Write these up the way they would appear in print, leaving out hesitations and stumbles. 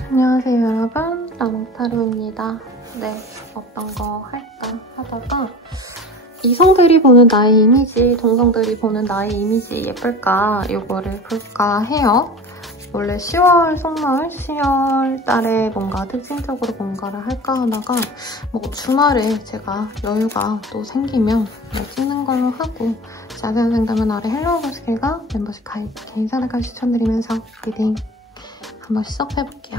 안녕하세요 여러분, 라몽타루입니다. 네, 어떤 거 할까 하다가 이성들이 보는 나의 이미지, 동성들이 보는 나의 이미지 예쁠까 이거를 볼까 해요. 원래 10월 속말, 10월 달에 뭔가 특징적으로 뭔가를 할까 하다가 뭐 주말에 제가 여유가 또 생기면 찍는 걸로 하고 자세한 상담은 아래 헬로우 버스킬과 멤버십 가입, 개인 사례까지 추천드리면서 리딩 한번 시작해볼게요.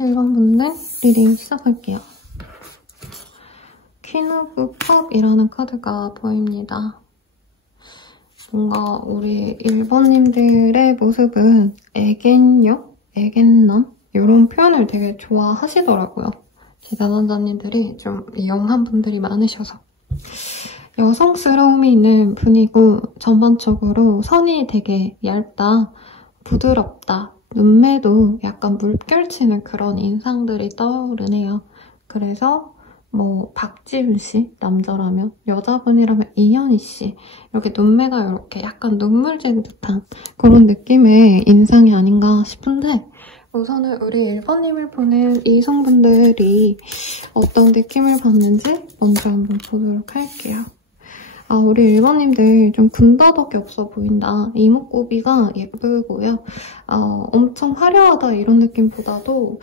일반 분들 리딩 시작할게요. 퀸 오브 컵이라는 카드가 보입니다. 뭔가 우리 1번님들의 모습은 애견녀? 애견남? 이런 표현을 되게 좋아하시더라고요. 제 남자님들이 좀 영한 분들이 많으셔서. 여성스러움이 있는 분이고 전반적으로 선이 되게 얇다, 부드럽다, 눈매도 약간 물결치는 그런 인상들이 떠오르네요. 그래서 뭐 박지윤 씨 남자라면, 여자분이라면 이현희 씨, 이렇게 눈매가 이렇게 약간 눈물진 듯한 그런 느낌의 인상이 아닌가 싶은데, 우선은 우리 1번님을 보는 이성분들이 어떤 느낌을 받는지 먼저 한번 보도록 할게요. 아, 우리 1번님들 좀 군더더기 없어 보인다. 이목구비가 예쁘고요. 엄청 화려하다 이런 느낌보다도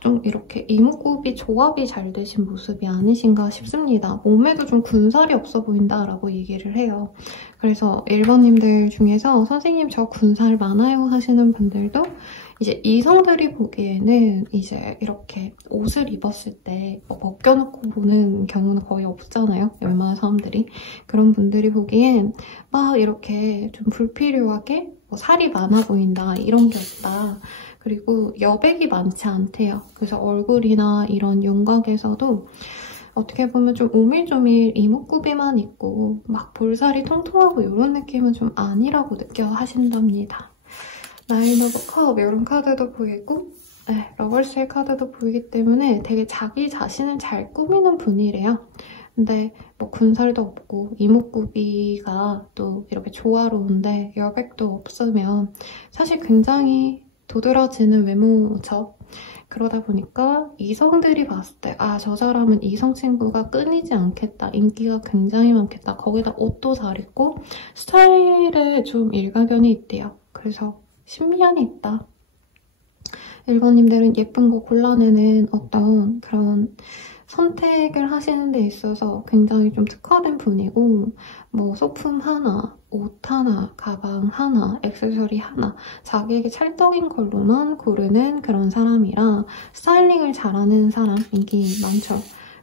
좀 이렇게 이목구비 조합이 잘 되신 모습이 아니신가 싶습니다. 몸에도 좀 군살이 없어 보인다라고 얘기를 해요. 그래서 1번님들 중에서 선생님 저 군살 많아요 하시는 분들도 이제 이성들이 보기에는 이제 이렇게 옷을 입었을 때 벗겨놓고 보는 경우는 거의 없잖아요. 웬만한 사람들이. 그런 분들이 보기엔 막 이렇게 좀 불필요하게 살이 많아 보인다 이런 게 없다. 그리고 여백이 많지 않대요. 그래서 얼굴이나 이런 윤곽에서도 어떻게 보면 좀 오밀조밀 이목구비만 있고 막 볼살이 통통하고 이런 느낌은 좀 아니라고 느껴 하신답니다. 나인 오브 컵 이런 카드도 보이고 네, 러벌스의 카드도 보이기 때문에 되게 자기 자신을 잘 꾸미는 분이래요. 근데 뭐 군살도 없고 이목구비가 또 이렇게 조화로운데 여백도 없으면 사실 굉장히 도드라지는 외모죠. 그러다 보니까 이성들이 봤을 때 아, 저 사람은 이성 친구가 끊이지 않겠다. 인기가 굉장히 많겠다. 거기다 옷도 잘 입고 스타일에 좀 일가견이 있대요. 그래서 신비함이 있다. 1번님들은 예쁜 거 골라내는 어떤 그런 선택을 하시는 데 있어서 굉장히 좀 특화된 분이고 뭐 소품 하나, 옷 하나, 가방 하나, 액세서리 하나 자기에게 찰떡인 걸로만 고르는 그런 사람이라 스타일링을 잘하는 사람 인기 많죠.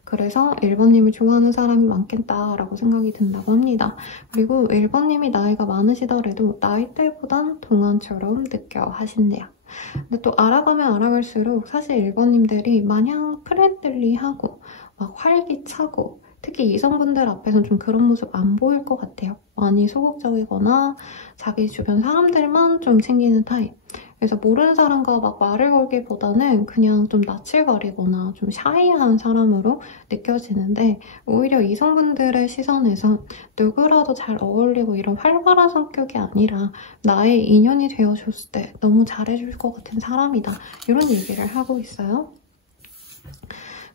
그래서 1번님을 좋아하는 사람이 많겠다라고 생각이 든다고 합니다. 그리고 1번님이 나이가 많으시더라도 나이대보단 동안처럼 느껴 하신대요. 근데 또 알아가면 알아갈수록 사실 1번님들이 마냥 프렌들리하고 막 활기차고 특히 이성분들 앞에서는 좀 그런 모습 안 보일 것 같아요. 많이 소극적이거나 자기 주변 사람들만 좀 챙기는 타입. 그래서 모르는 사람과 막 말을 걸기보다는 그냥 좀 낯을 가리거나 좀 샤이한 사람으로 느껴지는데 오히려 이성분들의 시선에서 누구라도 잘 어울리고 이런 활발한 성격이 아니라 나의 인연이 되어줬을 때 너무 잘해줄 것 같은 사람이다. 이런 얘기를 하고 있어요.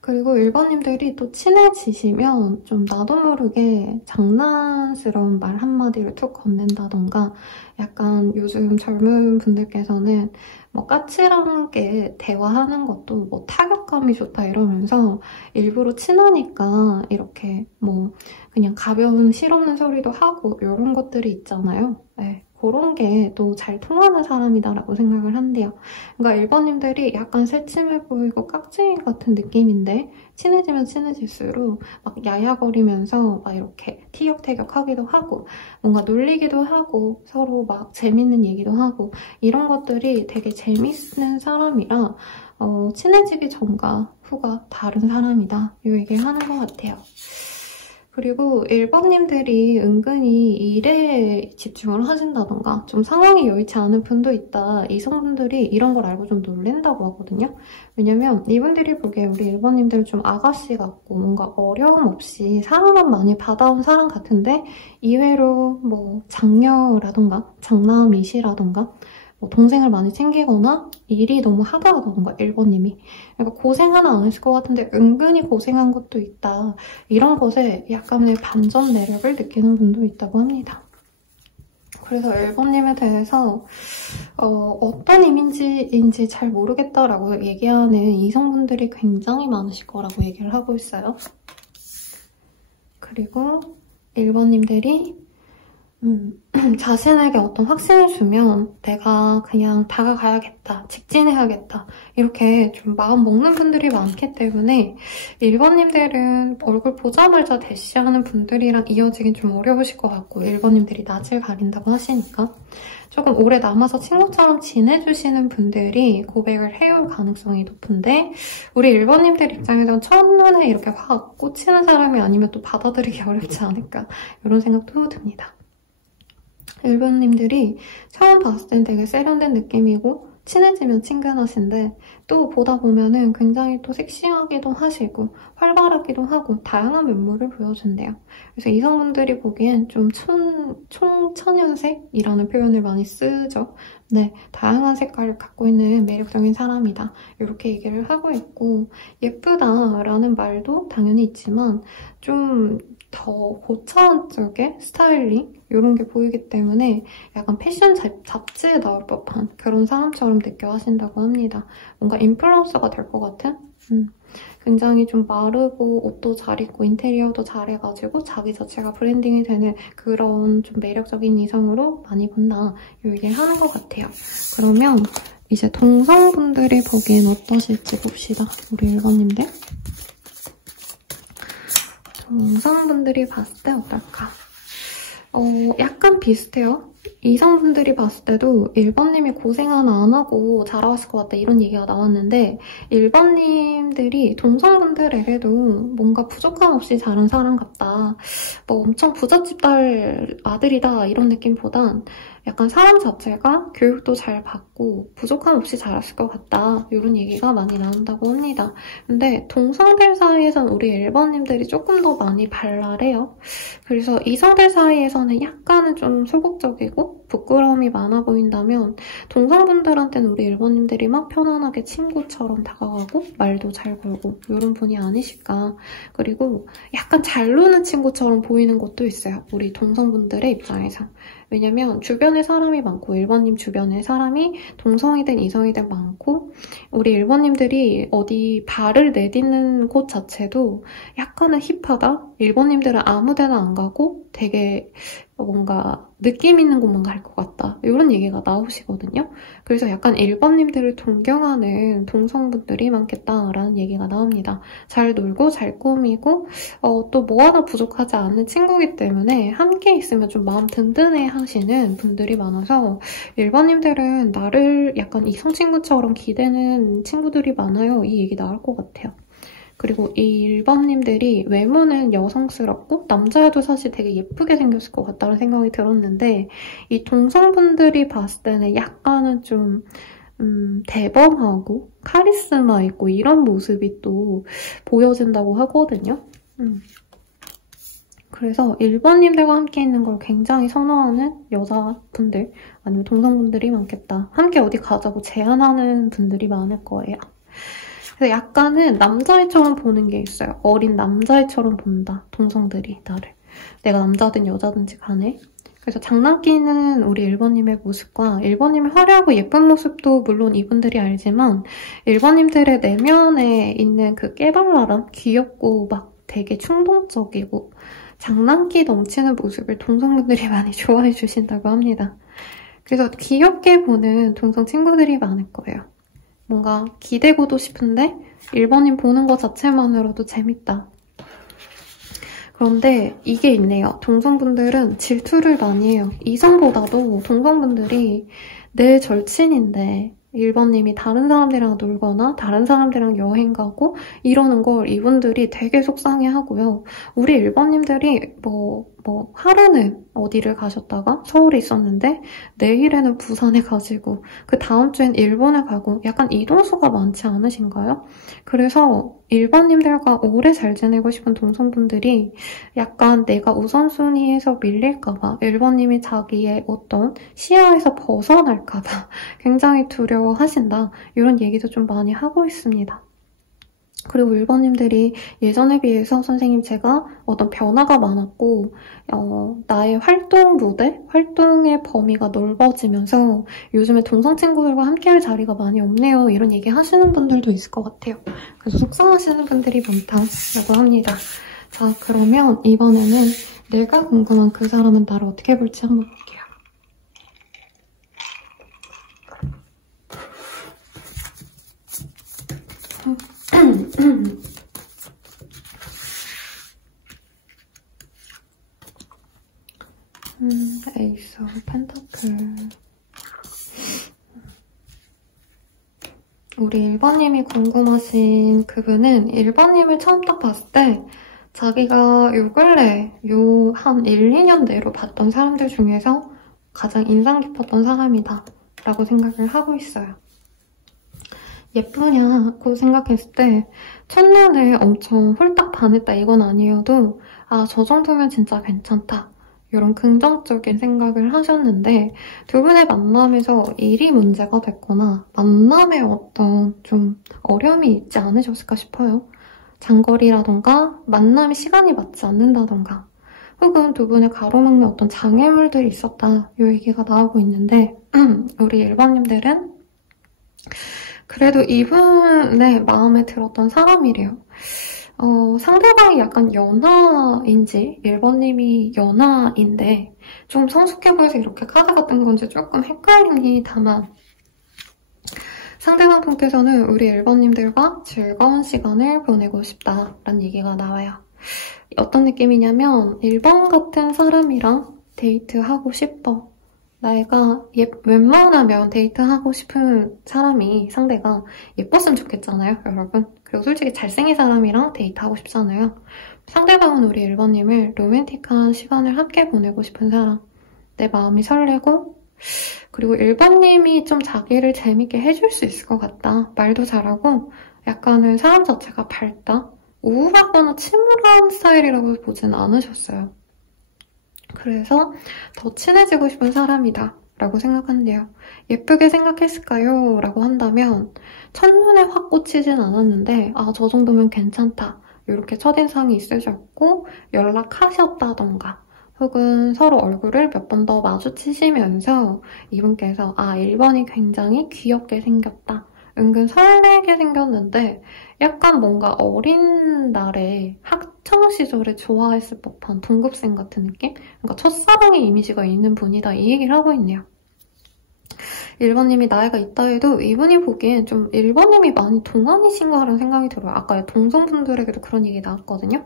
그리고 1번님들이 또 친해지시면 좀 나도 모르게 장난스러운 말 한마디를 툭 건넨다던가 약간 요즘 젊은 분들께서는 뭐 까칠하게 대화하는 것도 뭐 타격감이 좋다 이러면서 일부러 친하니까 이렇게 뭐 그냥 가벼운 실없는 소리도 하고 이런 것들이 있잖아요. 네. 그런 게 또 잘 통하는 사람이다라고 생각을 한대요. 그러니까 1번님들이 약간 새침해 보이고 깍쟁이 같은 느낌인데 친해지면 친해질수록 막 야야거리면서 막 이렇게 티격태격하기도 하고 뭔가 놀리기도 하고 서로 막 재밌는 얘기도 하고 이런 것들이 되게 재밌는 사람이라 친해지기 전과 후가 다른 사람이다. 이 얘기를 하는 것 같아요. 그리고 1번님들이 은근히 일에 집중을 하신다던가 좀 상황이 여의치 않은 분도 있다. 이성분들이 이런 걸 알고 좀 놀랜다고 하거든요. 왜냐면 이분들이 보기에 우리 1번님들은 좀 아가씨 같고 뭔가 어려움 없이 사랑만 많이 받아온 사람 같은데 이외로 뭐 장녀라던가 장남이시라던가 뭐 동생을 많이 챙기거나 일이 너무 하다하다던가 1번님이 그러니까 고생 하나 안 했을 것 같은데 은근히 고생한 것도 있다. 이런 것에 약간의 반전 매력을 느끼는 분도 있다고 합니다. 그래서 1번님에 대해서 어떤 이미지인지 잘 모르겠다라고 얘기하는 이성분들이 굉장히 많으실 거라고 얘기를 하고 있어요. 그리고 1번님들이 자신에게 어떤 확신을 주면 내가 그냥 다가가야겠다, 직진해야겠다 이렇게 좀 마음 먹는 분들이 많기 때문에 1번님들은 얼굴 보자마자 대시하는 분들이랑 이어지긴 좀 어려우실 것 같고 1번님들이 낯을 가린다고 하시니까 조금 오래 남아서 친구처럼 지내주시는 분들이 고백을 해올 가능성이 높은데 우리 1번님들 입장에서는 첫눈에 이렇게 확 꽂히는 사람이 아니면 또 받아들이기 어렵지 않을까 이런 생각도 듭니다. 1번님들이 처음 봤을 땐 되게 세련된 느낌이고 친해지면 친근하신데 또 보다 보면은 굉장히 또 섹시하기도 하시고 활발하기도 하고 다양한 면모를 보여준대요. 그래서 이성분들이 보기엔 좀 총천연색이라는 표현을 많이 쓰죠. 네, 다양한 색깔을 갖고 있는 매력적인 사람이다. 이렇게 얘기를 하고 있고 예쁘다라는 말도 당연히 있지만 좀 더 고차원 쪽의 스타일링 이런 게 보이기 때문에 약간 패션 잡지에 나올 법한 그런 사람처럼 느껴 하신다고 합니다. 뭔가 인플루언서가 될 것 같은? 굉장히 좀 마르고 옷도 잘 입고 인테리어도 잘해가지고 자기 자체가 브랜딩이 되는 그런 좀 매력적인 이성으로 많이 본다. 이 얘기를 하는 것 같아요. 그러면 이제 동성분들이 보기엔 어떠실지 봅시다. 우리 일반님들. 동성분들이 봤을 때 어떨까? 약간 비슷해요. 이성분들이 봤을 때도 1번님이 고생 하나 안 하고 잘하셨을 것 같다 이런 얘기가 나왔는데 1번님들이 동성분들에게도 뭔가 부족함 없이 자란 사람 같다. 뭐 엄청 부잣집 딸 아들이다 이런 느낌보단 약간 사람 자체가 교육도 잘 받고 부족함 없이 자랐을 것 같다. 이런 얘기가 많이 나온다고 합니다. 근데 동성들 사이에선 우리 1번님들이 조금 더 많이 발랄해요. 그래서 이성들 사이에서는 약간은 좀 소극적이고 부끄러움이 많아 보인다면 동성분들한테는 우리 1번님들이 막 편안하게 친구처럼 다가가고 말도 잘 걸고 이런 분이 아니실까. 그리고 약간 잘 노는 친구처럼 보이는 것도 있어요. 우리 동성분들의 입장에서. 왜냐면 주변에 사람이 많고 1번님 주변에 사람이 동성이든 이성이든 많고 우리 1번님들이 어디 발을 내딛는 곳 자체도 약간은 힙하다? 1번님들은 아무 데나 안 가고 되게 뭔가 느낌 있는 곳만 갈 것 같다. 이런 얘기가 나오시거든요. 그래서 약간 1번님들을 동경하는 동성분들이 많겠다라는 얘기가 나옵니다. 잘 놀고 잘 꾸미고 또 뭐 하나 부족하지 않는 친구이기 때문에 함께 있으면 좀 마음 든든해 하시는 분들이 많아서 1번님들은 나를 약간 이성 친구처럼 기대는 친구들이 많아요. 이 얘기 나올 것 같아요. 그리고 이 1번님들이 외모는 여성스럽고 남자여도 사실 되게 예쁘게 생겼을 것 같다는 생각이 들었는데 이 동성분들이 봤을 때는 약간은 좀 대범하고 카리스마 있고 이런 모습이 또 보여진다고 하거든요. 그래서 1번님들과 함께 있는 걸 굉장히 선호하는 여자분들 아니면 동성분들이 많겠다. 함께 어디 가자고 제안하는 분들이 많을 거예요. 그래서 약간은 남자애처럼 보는 게 있어요. 어린 남자애처럼 본다. 동성들이 나를. 내가 남자든 여자든지 간에. 그래서 장난기는 우리 1번님의 모습과 1번님의 화려하고 예쁜 모습도 물론 이분들이 알지만 1번님들의 내면에 있는 그 깨발랄함, 귀엽고 막 되게 충동적이고 장난기 넘치는 모습을 동성분들이 많이 좋아해 주신다고 합니다. 그래서 귀엽게 보는 동성 친구들이 많을 거예요. 뭔가 기대고도 싶은데 1번님 보는 것 자체만으로도 재밌다. 그런데 이게 있네요. 동성분들은 질투를 많이 해요. 이성보다도 동성분들이 내 절친인데 1번님이 다른 사람들이랑 놀거나 다른 사람들이랑 여행 가고 이러는 걸 이분들이 되게 속상해하고요. 우리 1번님들이 하루는 어디를 가셨다가 서울에 있었는데 내일에는 부산에 가시고 그 다음 주엔 일본에 가고 약간 이동수가 많지 않으신가요? 그래서 1번님들과 오래 잘 지내고 싶은 동성분들이 약간 내가 우선순위에서 밀릴까봐 1번님이 자기의 어떤 시야에서 벗어날까봐 굉장히 두려워하신다. 이런 얘기도 좀 많이 하고 있습니다. 그리고 1번님들이 예전에 비해서 선생님 제가 어떤 변화가 많았고 나의 활동 무대, 활동의 범위가 넓어지면서 요즘에 동성 친구들과 함께할 자리가 많이 없네요. 이런 얘기 하시는 분들도 있을 것 같아요. 그래서 속상하시는 분들이 많다고 합니다. 자, 그러면 이번에는 내가 궁금한 그 사람은 나를 어떻게 볼지 한번 볼게요. 에이스 오브 펜타클. 우리 1번님이 궁금하신 그분은 1번님을 처음 딱 봤을 때 자기가 요 근래 한 1, 2년 내로 봤던 사람들 중에서 가장 인상 깊었던 사람이다 라고 생각을 하고 있어요. 예쁘냐고 생각했을 때 첫눈에 엄청 홀딱 반했다 이건 아니어도 아, 저 정도면 진짜 괜찮다. 이런 긍정적인 생각을 하셨는데 두 분의 만남에서 일이 문제가 됐거나 만남에 어떤 좀 어려움이 있지 않으셨을까 싶어요. 장거리라던가 만남의 시간이 맞지 않는다던가 혹은 두 분의 가로막는 어떤 장애물들이 있었다 이 얘기가 나오고 있는데 우리 1번님들은 그래도 이분의 마음에 들었던 사람이래요. 상대방이 약간 연하인지 1번님이 연하인데 좀 성숙해 보여서 이렇게 카드가 뜬 건지 조금 헷갈리니 다만 상대방 분께서는 우리 1번님들과 즐거운 시간을 보내고 싶다라는 얘기가 나와요. 어떤 느낌이냐면 1번 같은 사람이랑 데이트하고 싶어. 내가 웬만하면 데이트하고 싶은 사람이 상대가 예뻤으면 좋겠잖아요, 여러분. 그리고 솔직히 잘생긴 사람이랑 데이트하고 싶잖아요. 상대방은 우리 1번님을 로맨틱한 시간을 함께 보내고 싶은 사람. 내 마음이 설레고 그리고 1번님이 좀 자기를 재밌게 해줄 수 있을 것 같다. 말도 잘하고 약간은 사람 자체가 밝다. 우울하거나 침울한 스타일이라고 보진 않으셨어요. 그래서 더 친해지고 싶은 사람이다 라고 생각한대요. 예쁘게 생각했을까요? 라고 한다면 첫눈에 확 꽂히진 않았는데 아, 저 정도면 괜찮다. 이렇게 첫인상이 있으셨고 연락하셨다던가 혹은 서로 얼굴을 몇 번 더 마주치시면서 이분께서 아, 1번이 굉장히 귀엽게 생겼다. 은근 설레게 생겼는데 약간 뭔가 어린 날에 학창 시절에 좋아했을 법한 동급생 같은 느낌? 그러니까 첫사랑의 이미지가 있는 분이다 이 얘기를 하고 있네요. 1번님이 나이가 있다 해도 이분이 보기엔 좀 1번님이 많이 동안이신가 하는 생각이 들어요. 아까 동성분들에게도 그런 얘기 나왔거든요.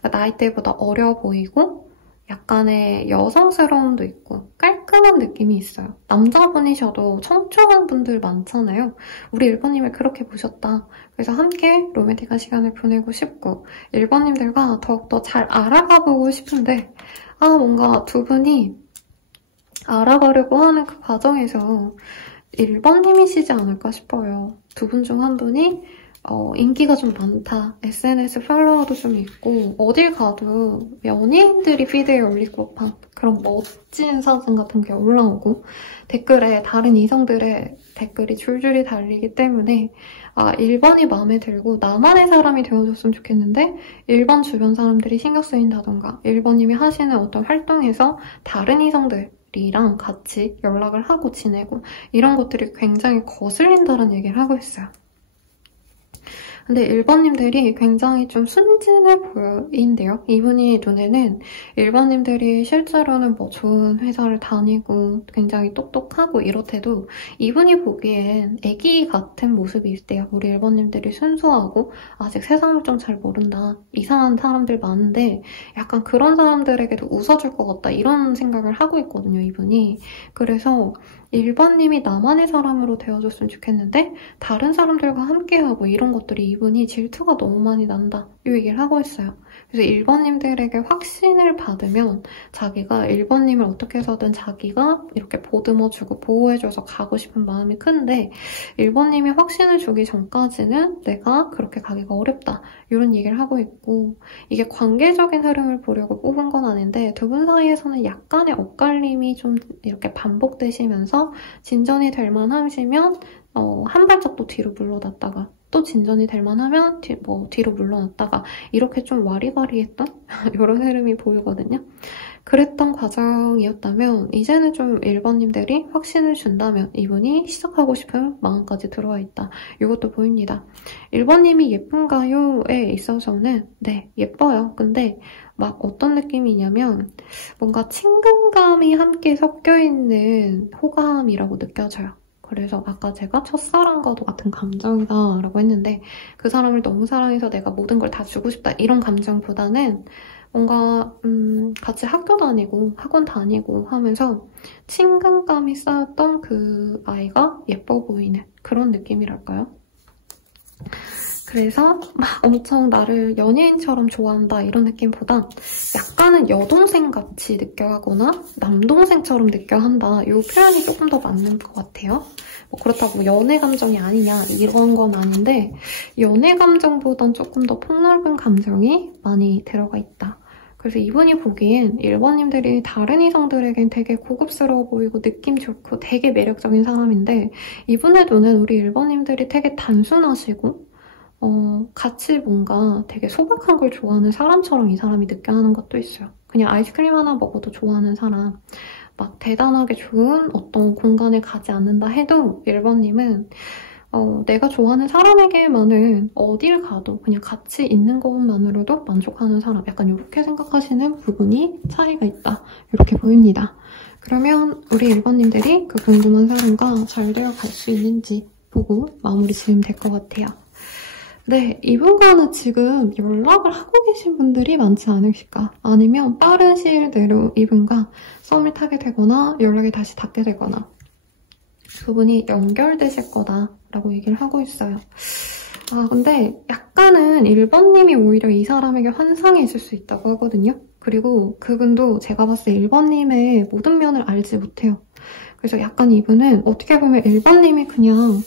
그러니까 나이대보다 어려 보이고 약간의 여성스러움도 있고 깔끔한 느낌이 있어요. 남자분이셔도 청초한 분들 많잖아요. 우리 1번님을 그렇게 보셨다. 그래서 함께 로맨틱한 시간을 보내고 싶고 1번님들과 더욱더 잘 알아가보고 싶은데 아, 뭔가 두 분이 알아가려고 하는 그 과정에서 1번님이시지 않을까 싶어요. 두 분 중 한 분이 인기가 좀 많다. SNS 팔로워도 좀 있고 어딜 가도 연예인들이 피드에 올릴 법한 그런 멋진 사진 같은 게 올라오고 댓글에 다른 이성들의 댓글이 줄줄이 달리기 때문에 아, 1번이 마음에 들고 나만의 사람이 되어줬으면 좋겠는데 1번 주변 사람들이 신경 쓰인다던가 1번님이 하시는 어떤 활동에서 다른 이성들이랑 같이 연락을 하고 지내고 이런 것들이 굉장히 거슬린다는 얘기를 하고 있어요. 근데 1번님들이 굉장히 좀 순진해 보인대요. 이분이 눈에는 1번님들이 실제로는 뭐 좋은 회사를 다니고 굉장히 똑똑하고 이렇대도 이분이 보기엔 애기 같은 모습이 있대요. 우리 1번님들이 순수하고 아직 세상을 좀 잘 모른다. 이상한 사람들 많은데 약간 그런 사람들에게도 웃어줄 것 같다. 이런 생각을 하고 있거든요, 이분이. 그래서 1번님이 나만의 사람으로 되어줬으면 좋겠는데 다른 사람들과 함께하고 이런 것들이 이분이 질투가 너무 많이 난다 이 얘기를 하고 있어요. 그래서 1번님들에게 확신을 받으면 자기가 1번님을 어떻게 해서든 자기가 이렇게 보듬어주고 보호해줘서 가고 싶은 마음이 큰데 1번님이 확신을 주기 전까지는 내가 그렇게 가기가 어렵다 이런 얘기를 하고 있고 이게 관계적인 흐름을 보려고 뽑은 건 아닌데 두 분 사이에서는 약간의 엇갈림이 좀 이렇게 반복되시면서 진전이 될 만하시면 한 발짝 또 뒤로 물러났다가 또 진전이 될 만하면 뒤로 물러났다가 이렇게 좀 와리가리했던 이런 흐름이 보이거든요. 그랬던 과정이었다면 이제는 좀 1번님들이 확신을 준다면 이분이 시작하고 싶은 마음까지 들어와 있다. 이것도 보입니다. 1번님이 예쁜가요?에 있어서는 네, 예뻐요. 근데 막 어떤 느낌이냐면 뭔가 친근감이 함께 섞여있는 호감이라고 느껴져요. 그래서 아까 제가 첫사랑과도 같은 감정이다 라고 했는데 그 사람을 너무 사랑해서 내가 모든 걸 다 주고 싶다 이런 감정보다는 뭔가 같이 학교 다니고 학원 다니고 하면서 친근감이 쌓였던 그 아이가 예뻐 보이는 그런 느낌이랄까요? 그래서 막 엄청 나를 연예인처럼 좋아한다 이런 느낌보다 약간은 여동생같이 느껴하거나 남동생처럼 느껴한다 이 표현이 조금 더 맞는 것 같아요. 뭐 그렇다고 연애 감정이 아니냐 이런 건 아닌데 연애 감정보단 조금 더 폭넓은 감정이 많이 들어가 있다. 그래서 이분이 보기엔 1번님들이 다른 이성들에겐 되게 고급스러워 보이고 느낌 좋고 되게 매력적인 사람인데 이분의 눈은 우리 1번님들이 되게 단순하시고 같이 뭔가 되게 소박한 걸 좋아하는 사람처럼 이 사람이 느껴하는 것도 있어요. 그냥 아이스크림 하나 먹어도 좋아하는 사람, 막 대단하게 좋은 어떤 공간에 가지 않는다 해도 1번님은 내가 좋아하는 사람에게만은 어딜 가도 그냥 같이 있는 것만으로도 만족하는 사람, 약간 이렇게 생각하시는 부분이 차이가 있다. 이렇게 보입니다. 그러면 우리 1번님들이 그 궁금한 사람과 잘 되어 갈 수 있는지 보고 마무리 지으면 될 것 같아요. 네, 이분과는 지금 연락을 하고 계신 분들이 많지 않으실까? 아니면 빠른 시일 내로 이분과 썸을 타게 되거나 연락이 다시 닿게 되거나 두 분이 연결되실 거다라고 얘기를 하고 있어요. 근데 약간은 1번님이 오히려 이 사람에게 환상이 있을 수 있다고 하거든요. 그리고 그분도 제가 봤을 때 1번님의 모든 면을 알지 못해요. 그래서 약간 이분은 어떻게 보면 1번님이 그냥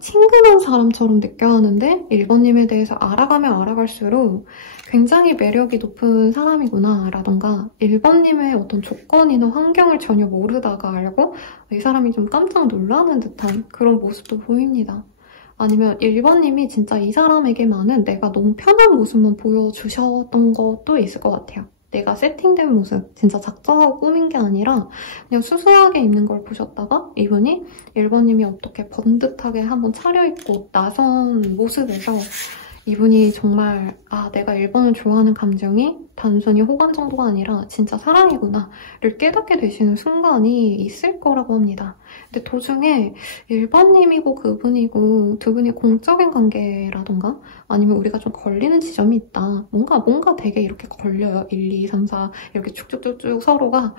친근한 사람처럼 느껴하는데 1번님에 대해서 알아가면 알아갈수록 굉장히 매력이 높은 사람이구나 라던가 1번님의 어떤 조건이나 환경을 전혀 모르다가 알고 이 사람이 좀 깜짝 놀라는 듯한 그런 모습도 보입니다. 아니면 1번님이 진짜 이 사람에게만은 내가 너무 편한 모습만 보여주셨던 것도 있을 것 같아요. 내가 세팅된 모습, 진짜 작정하고 꾸민 게 아니라 그냥 수수하게 입는 걸 보셨다가 이분이 1번님이 어떻게 번듯하게 한번 차려입고 나선 모습에서 이분이 정말 내가 1번을 좋아하는 감정이 단순히 호감 정도가 아니라 진짜 사랑이구나를 깨닫게 되시는 순간이 있을 거라고 합니다. 근데 도중에 1번님이고 그분이고 두 분이 공적인 관계라던가 아니면 우리가 좀 걸리는 지점이 있다. 뭔가 되게 이렇게 걸려요. 1, 2, 3, 4 이렇게 쭉쭉쭉쭉 서로가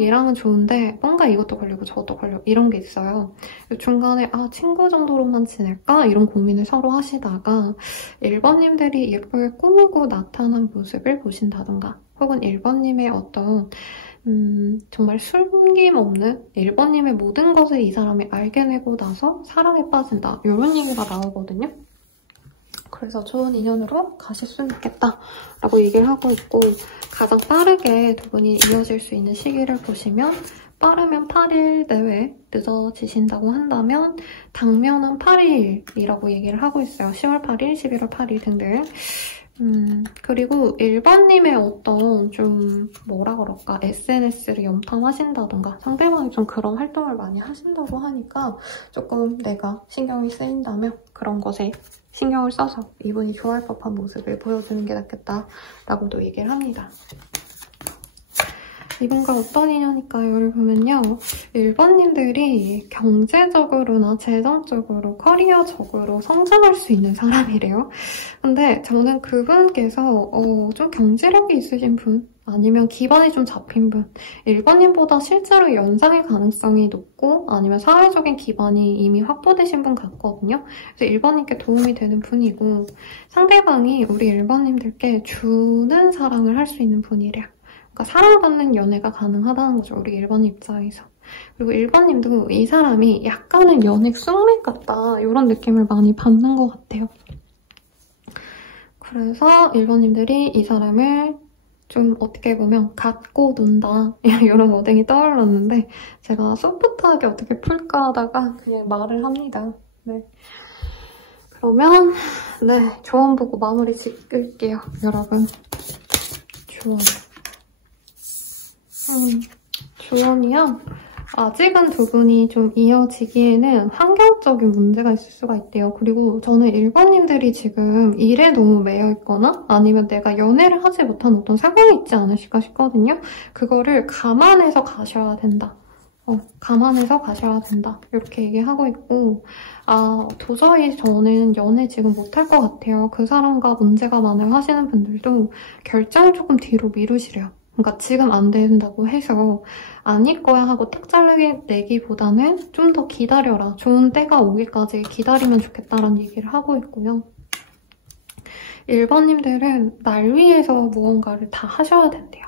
얘랑은 좋은데 뭔가 이것도 걸리고 저것도 걸리고 이런 게 있어요. 중간에 친구 정도로만 지낼까? 이런 고민을 서로 하시다가 1번님들이 예쁘게 꾸미고 나타난 모습을 보신다던가 혹은 1번님의 어떤 정말 숨김없는 1번님의 모든 것을 이 사람이 알게내고 나서 사랑에 빠진다. 이런 얘기가 나오거든요. 그래서 좋은 인연으로 가실 수 있겠다라고 얘기를 하고 있고 가장 빠르게 두 분이 이어질 수 있는 시기를 보시면 빠르면 8일 내외 늦어지신다고 한다면 당면은 8일이라고 얘기를 하고 있어요. 10월 8일, 11월 8일 등등. 그리고 1번님의 어떤 좀 뭐라 그럴까 SNS를 염탐하신다던가 상대방이 좀 그런 활동을 많이 하신다고 하니까 조금 내가 신경이 쓰인다면 그런 것에 신경을 써서 이분이 좋아할 법한 모습을 보여주는 게 낫겠다라고도 얘기를 합니다. 이분과 어떤 인연일까요?를 보면요. 1번님들이 경제적으로나 재정적으로, 커리어적으로 성장할 수 있는 사람이래요. 근데 저는 그분께서 좀 경제력이 있으신 분, 아니면 기반이 좀 잡힌 분, 1번님보다 실제로 연상의 가능성이 높고 아니면 사회적인 기반이 이미 확보되신 분 같거든요. 그래서 1번님께 도움이 되는 분이고 상대방이 우리 1번님들께 주는 사랑을 할 수 있는 분이래요. 그러니까 사랑받는 연애가 가능하다는 거죠. 우리 1번 입장에서. 그리고 1번님도 이 사람이 약간은 연애 쑥맥 같다 이런 느낌을 많이 받는 것 같아요. 그래서 1번님들이 이 사람을 좀 어떻게 보면 갖고 논다 이런 워딩이 떠올랐는데 제가 소프트하게 어떻게 풀까 하다가 그냥 말을 합니다. 네. 그러면 조언 보고 마무리 짓을게요. 여러분. 조언이요? 아직은 두 분이 좀 이어지기에는 환경적인 문제가 있을 수가 있대요. 그리고 저는 1번님들이 지금 일에 너무 매여있거나 아니면 내가 연애를 하지 못한 어떤 상황이 있지 않으실까 싶거든요. 그거를 감안해서 가셔야 된다. 감안해서 가셔야 된다. 이렇게 얘기하고 있고 도저히 저는 연애 지금 못할 것 같아요. 그 사람과 문제가 많아요 하시는 분들도 결정을 조금 뒤로 미루시래요. 그러니까 지금 안 된다고 해서 아닐 거야 하고 딱 잘라내기보다는 좀 더 기다려라. 좋은 때가 오기까지 기다리면 좋겠다라는 얘기를 하고 있고요. 1번님들은 날 위해서 무언가를 다 하셔야 된대요.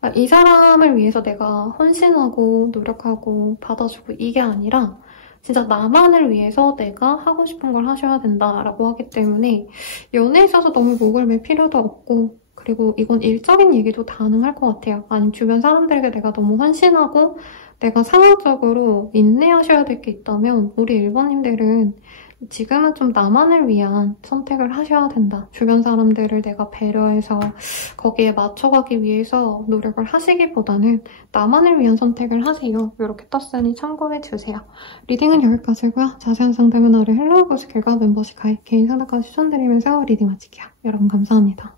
그러니까 이 사람을 위해서 내가 헌신하고 노력하고 받아주고 이게 아니라 진짜 나만을 위해서 내가 하고 싶은 걸 하셔야 된다라고 하기 때문에 연애에 있어서 너무 목을 맬 필요도 없고 그리고 이건 일적인 얘기도 가능할 것 같아요. 아니면 주변 사람들에게 내가 너무 헌신하고 내가 상황적으로 인내하셔야 될 게 있다면 우리 1번님들은 지금은 좀 나만을 위한 선택을 하셔야 된다. 주변 사람들을 내가 배려해서 거기에 맞춰가기 위해서 노력을 하시기보다는 나만을 위한 선택을 하세요. 이렇게 떴으니 참고해주세요. 리딩은 여기까지고요. 자세한 상담은 아래 헬로우 보시길과 멤버십 가입, 개인 상담까지 추천드리면서 리딩 마칠게요. 여러분 감사합니다.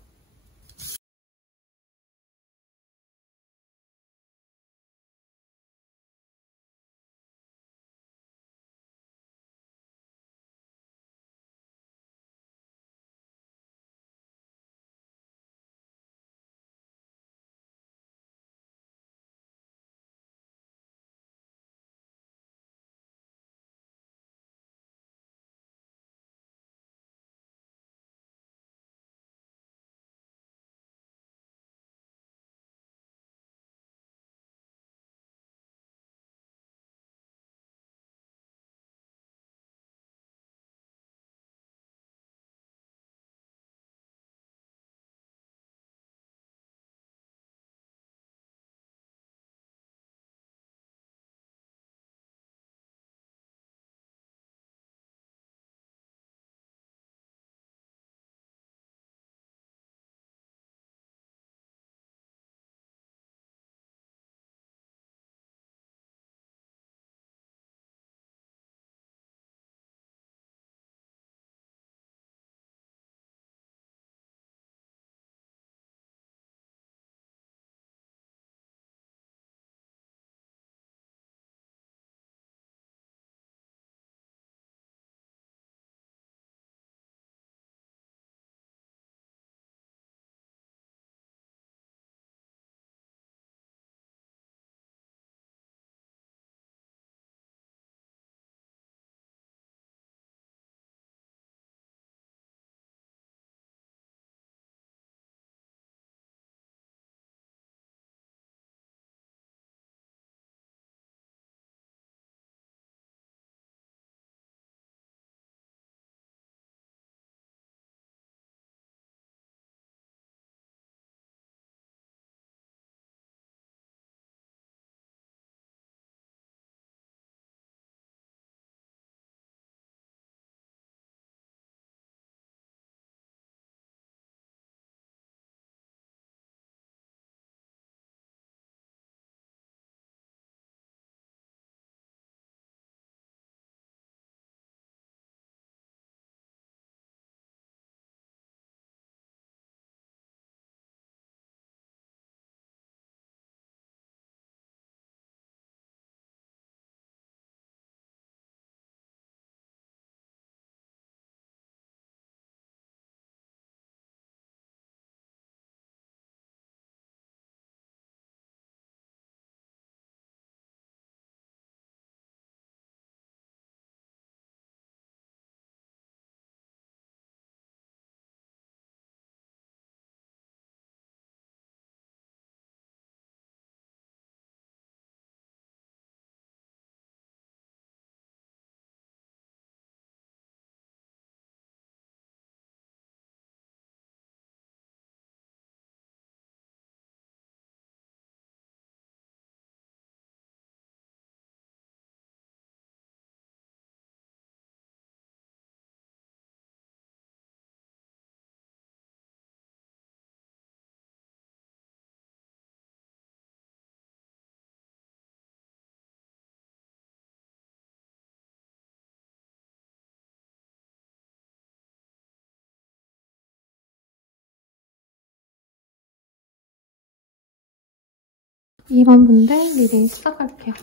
이번 분들 리딩 시작할게요.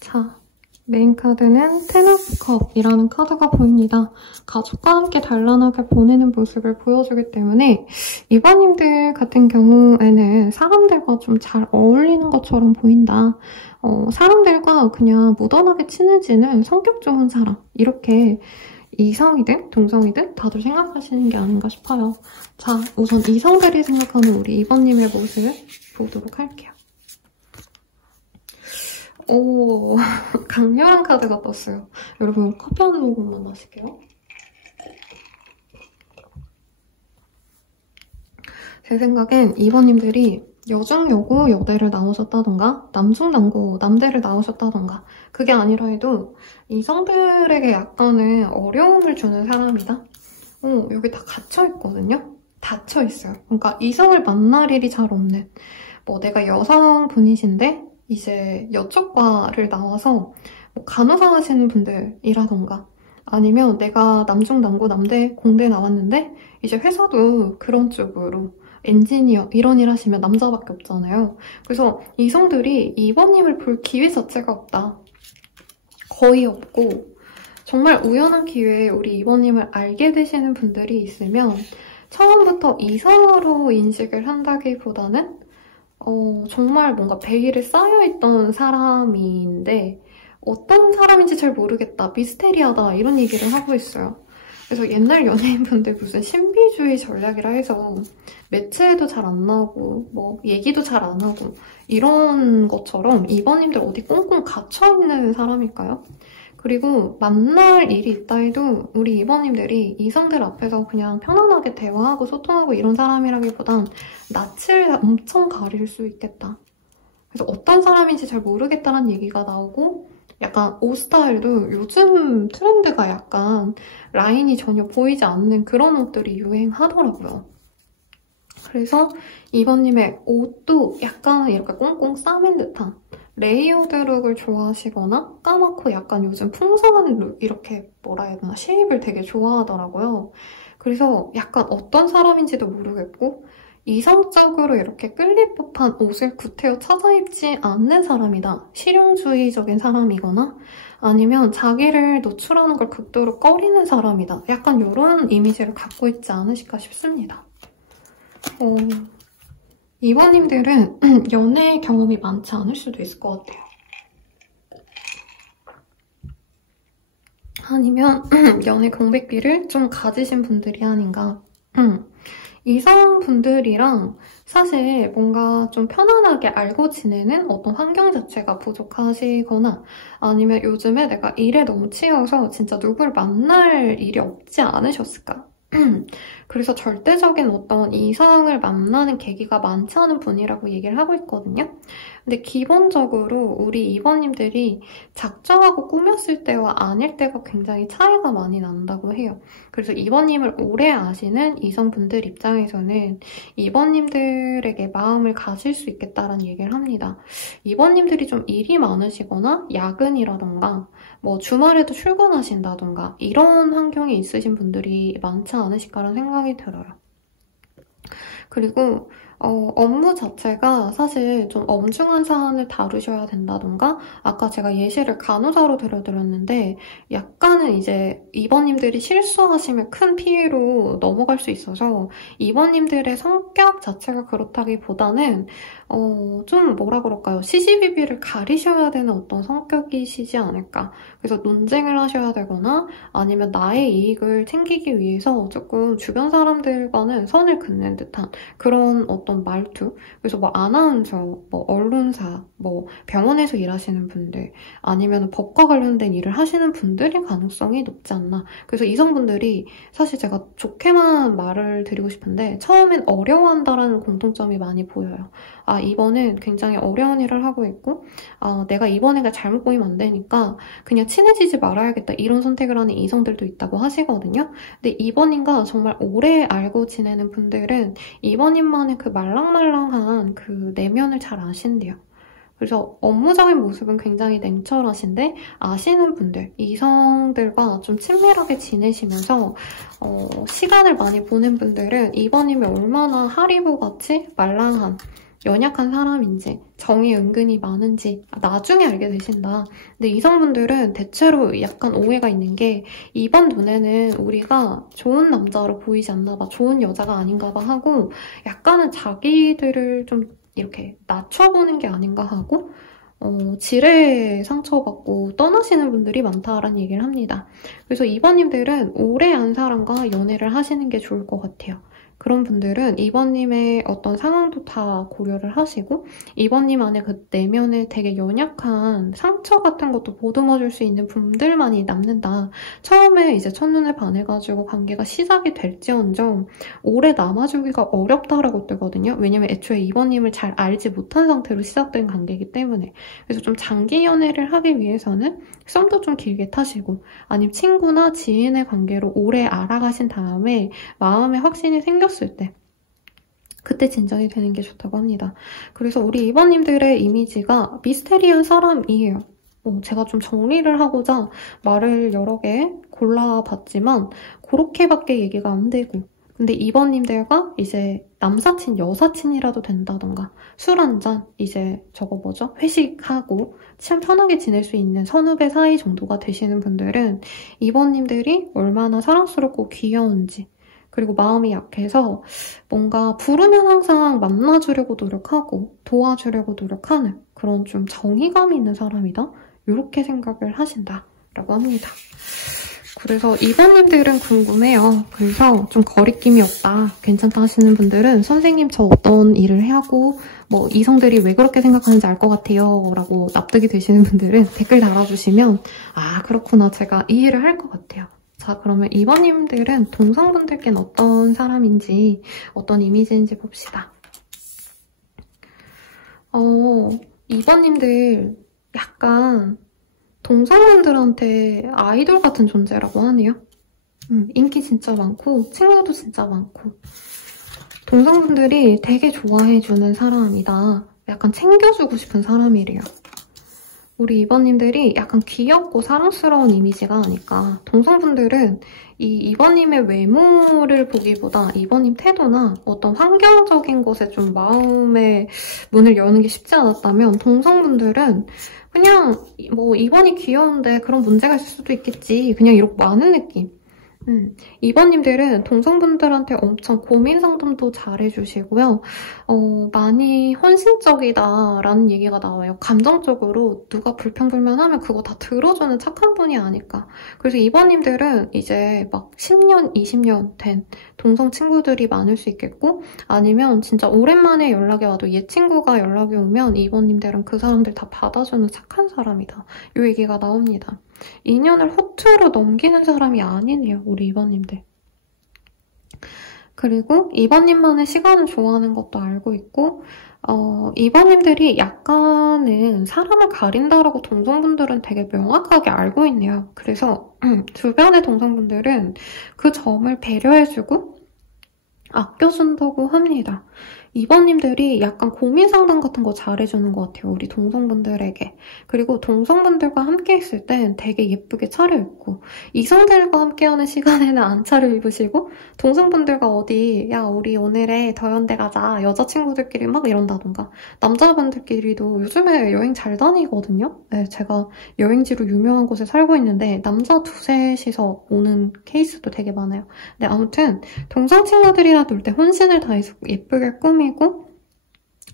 자, 메인 카드는 텐 오브 컵이라는 카드가 보입니다. 가족과 함께 단란하게 보내는 모습을 보여주기 때문에 이번님들 같은 경우에는 사람들과 좀 잘 어울리는 것처럼 보인다. 사람들과 그냥 무던하게 친해지는 성격 좋은 사람, 이렇게 이성이든 동성이든 다들 생각하시는 게 아닌가 싶어요. 자, 우선 이성들이 생각하는 우리 이번님의 모습 보도록 할게요. 오, 강렬한 카드가 떴어요. 여러분, 커피 한 모금만 마실게요. 제 생각엔 이번님들이 여중여고 여대를 나오셨다던가 남중남고 남대를 나오셨다던가 그게 아니라 해도 이성들에게 약간의 어려움을 주는 사람이다. 여기 다 갇혀있거든요? 닫혀있어요. 그러니까 이성을 만날 일이 잘 없는, 뭐 내가 여성분이신데 이제 여쪽과를 나와서 뭐 간호사 하시는 분들이라던가 아니면 내가 남중남고 남대 공대 나왔는데 이제 회사도 그런 쪽으로 엔지니어 이런 일 하시면 남자밖에 없잖아요. 그래서 이성들이 이번님을 볼 기회 자체가 없다. 거의 없고 정말 우연한 기회에 우리 이번님을 알게 되시는 분들이 있으면 처음부터 이성으로 인식을 한다기보다는 정말 뭔가 베일에 쌓여있던 사람인데 어떤 사람인지 잘 모르겠다, 미스테리하다 이런 얘기를 하고 있어요. 그래서 옛날 연예인분들 무슨 신비주의 전략이라 해서 매체에도 잘 안 나오고 뭐 얘기도 잘 안 하고 이런 것처럼 이번님들 어디 꽁꽁 갇혀있는 사람일까요? 그리고 만날 일이 있다 해도 우리 이번님들이 이성들 앞에서 그냥 편안하게 대화하고 소통하고 이런 사람이라기보단 낯을 엄청 가릴 수 있겠다. 그래서 어떤 사람인지 잘 모르겠다는 얘기가 나오고 약간 옷 스타일도 요즘 트렌드가 약간 라인이 전혀 보이지 않는 그런 옷들이 유행하더라고요. 그래서 이번님의 옷도 약간 이렇게 꽁꽁 싸맨 듯한 레이어드 룩을 좋아하시거나 까맣고 약간 요즘 풍성한 룩, 이렇게 뭐라 해야 되나, 쉐입을 되게 좋아하더라고요. 그래서 약간 어떤 사람인지도 모르겠고 이성적으로 이렇게 끌릴 법한 옷을 구태여 찾아 입지 않는 사람이다. 실용주의적인 사람이거나 아니면 자기를 노출하는 걸 극도로 꺼리는 사람이다. 약간 이런 이미지를 갖고 있지 않으실까 싶습니다. 이번님들은 연애 경험이 많지 않을 수도 있을 것 같아요. 아니면 연애 공백기를 좀 가지신 분들이 아닌가. 이성분들이랑 사실 뭔가 좀 편안하게 알고 지내는 어떤 환경 자체가 부족하시거나 아니면 요즘에 내가 일에 너무 치여서 진짜 누굴 만날 일이 없지 않으셨을까? 그래서 절대적인 어떤 이성을 만나는 계기가 많지 않은 분이라고 얘기를 하고 있거든요. 근데 기본적으로 우리 이번님들이 작정하고 꾸몄을 때와 아닐 때가 굉장히 차이가 많이 난다고 해요. 그래서 이번님을 오래 아시는 이성분들 입장에서는 이번님들에게 마음을 가질 수 있겠다라는 얘기를 합니다. 이번님들이 좀 일이 많으시거나 야근이라던가 뭐 주말에도 출근하신다던가 이런 환경에 있으신 분들이 많지 않으실까라는 생각이 들어요. 그리고 업무 자체가 사실 좀 엄중한 사안을 다루셔야 된다던가 아까 제가 예시를 간호사로 들어드렸는데 약간은 이제 이번님들이 실수하시면 큰 피해로 넘어갈 수 있어서 이번님들의 성격 자체가 그렇다기보다는 좀 뭐라 그럴까요? 시시비비를 가리셔야 되는 어떤 성격이시지 않을까. 그래서 논쟁을 하셔야 되거나 아니면 나의 이익을 챙기기 위해서 조금 주변 사람들과는 선을 긋는 듯한 그런 어떤 말투. 그래서 뭐 아나운서, 뭐 언론사, 뭐 병원에서 일하시는 분들 아니면 법과 관련된 일을 하시는 분들의 가능성이 높지 않나. 그래서 이성분들이 사실 제가 좋게만 말을 드리고 싶은데 처음엔 어려워한다라는 공통점이 많이 보여요. 이번은 굉장히 어려운 일을 하고 있고 내가 이번에가 잘못 보이면 안 되니까 그냥 친해지지 말아야겠다 이런 선택을 하는 이성들도 있다고 하시거든요. 근데 이번님과 정말 오래 알고 지내는 분들은 이번님만의 그 말랑말랑한 그 내면을 잘 아신대요. 그래서 업무적인 모습은 굉장히 냉철하신데 아시는 분들, 이성들과 좀 친밀하게 지내시면서 시간을 많이 보낸 분들은 이번님이 얼마나 하리보같이 말랑한 연약한 사람인지, 정이 은근히 많은지 나중에 알게 되신다. 근데 이성분들은 대체로 약간 오해가 있는 게 이번 눈에는 우리가 좋은 남자로 보이지 않나 봐, 좋은 여자가 아닌가 봐 하고 약간은 자기들을 좀 이렇게 낮춰보는 게 아닌가 하고 지레 상처받고 떠나시는 분들이 많다라는 얘기를 합니다. 그래서 이번님들은 오래 안 사람과 연애를 하시는 게 좋을 것 같아요. 그런 분들은 이번님의 어떤 상황도 다 고려를 하시고 이번님 안에 그 내면에 되게 연약한 상처 같은 것도 보듬어줄 수 있는 분들만이 남는다. 처음에 이제 첫눈에 반해가지고 관계가 시작이 될지언정 오래 남아주기가 어렵다라고 뜨거든요. 왜냐면 애초에 이번님을 잘 알지 못한 상태로 시작된 관계이기 때문에. 그래서 좀 장기 연애를 하기 위해서는 썸도 좀 길게 타시고 아니면 친구나 지인의 관계로 오래 알아가신 다음에 마음에 확신이 생겼을 때 그때 진전이 되는 게 좋다고 합니다. 그래서 우리 이번님들의 이미지가 미스테리한 사람이에요. 제가 좀 정리를 하고자 말을 여러 개 골라봤지만 그렇게밖에 얘기가 안 되고 근데 이번님들과 이제 남사친, 여사친이라도 된다던가 술 한잔, 이제 저거 뭐죠? 회식하고 참 편하게 지낼 수 있는 선후배 사이 정도가 되시는 분들은 이번님들이 얼마나 사랑스럽고 귀여운지 그리고 마음이 약해서 뭔가 부르면 항상 만나주려고 노력하고 도와주려고 노력하는 그런 좀 정의감 있는 사람이다? 이렇게 생각을 하신다라고 합니다. 그래서 이번님들은 궁금해요. 그래서 좀 거리낌이 없다, 괜찮다 하시는 분들은 선생님 저 어떤 일을 하고 뭐 이성들이 왜 그렇게 생각하는지 알 것 같아요 라고 납득이 되시는 분들은 댓글 달아주시면 아 그렇구나 제가 이해를 할 것 같아요. 자 그러면 이번님들은 동성분들께는 어떤 사람인지 어떤 이미지인지 봅시다. 이번님들 약간 동성분들한테 아이돌 같은 존재라고 하네요. 인기 진짜 많고 친구도 진짜 많고 동성분들이 되게 좋아해주는 사람이다. 약간 챙겨주고 싶은 사람이래요. 우리 이번님들이 약간 귀엽고 사랑스러운 이미지가 아닐까. 동성분들은 이 이번님의 외모를 보기보다 이번님 태도나 어떤 환경적인 것에 좀 마음의 문을 여는 게 쉽지 않았다면 동성분들은 그냥 뭐 이번이 귀여운데 그런 문제가 있을 수도 있겠지. 그냥 이렇게 많은 느낌. 이번님들은 동성분들한테 엄청 고민 상담도 잘해주시고요. 많이 헌신적이다라는 얘기가 나와요. 감정적으로 누가 불평불만하면 그거 다 들어주는 착한 분이 아닐까. 그래서 이번님들은 이제 막 10년, 20년 된 동성 친구들이 많을 수 있겠고 아니면 진짜 오랜만에 연락이 와도 옛 친구가 연락이 오면 이번님들은 그 사람들 다 받아주는 착한 사람이다. 이 얘기가 나옵니다. 인연을 허투루 넘기는 사람이 아니네요, 우리 이번님들. 그리고 이번님만의 시간을 좋아하는 것도 알고 있고 이번님들이 약간은 사람을 가린다라고 동성분들은 되게 명확하게 알고 있네요. 그래서 주변의 동성분들은 그 점을 배려해주고 아껴준다고 합니다. 이번님들이 약간 고민 상담 같은 거 잘해주는 것 같아요. 우리 동성분들에게. 그리고 동성분들과 함께 있을 땐 되게 예쁘게 차려입고 이성들과 함께하는 시간에는 안 차려입으시고 동성분들과 어디 야 우리 오늘에 더현대 가자 여자친구들끼리 막 이런다던가 남자분들끼리도 요즘에 여행 잘 다니거든요. 네, 제가 여행지로 유명한 곳에 살고 있는데 남자 두셋이서 오는 케이스도 되게 많아요. 근데 아무튼 동성 친구들이랑 놀 때 혼신을 다해서 예쁘게 꾸미고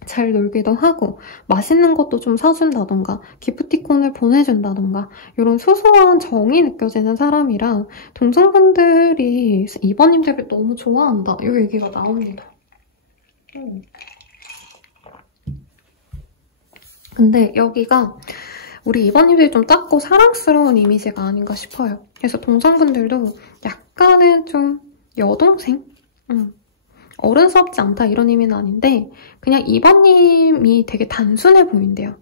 잘 놀기도 하고 맛있는 것도 좀 사준다던가 기프티콘을 보내준다던가 이런 소소한 정이 느껴지는 사람이라 동성분들이 이번님들을 너무 좋아한다 이 얘기가 나옵니다. 근데 여기가 우리 이번님들이 좀 작고 사랑스러운 이미지가 아닌가 싶어요. 그래서 동성분들도 약간은 좀 여동생? 어른스럽지 않다 이런 의미는 아닌데 그냥 이번님이 되게 단순해 보인대요.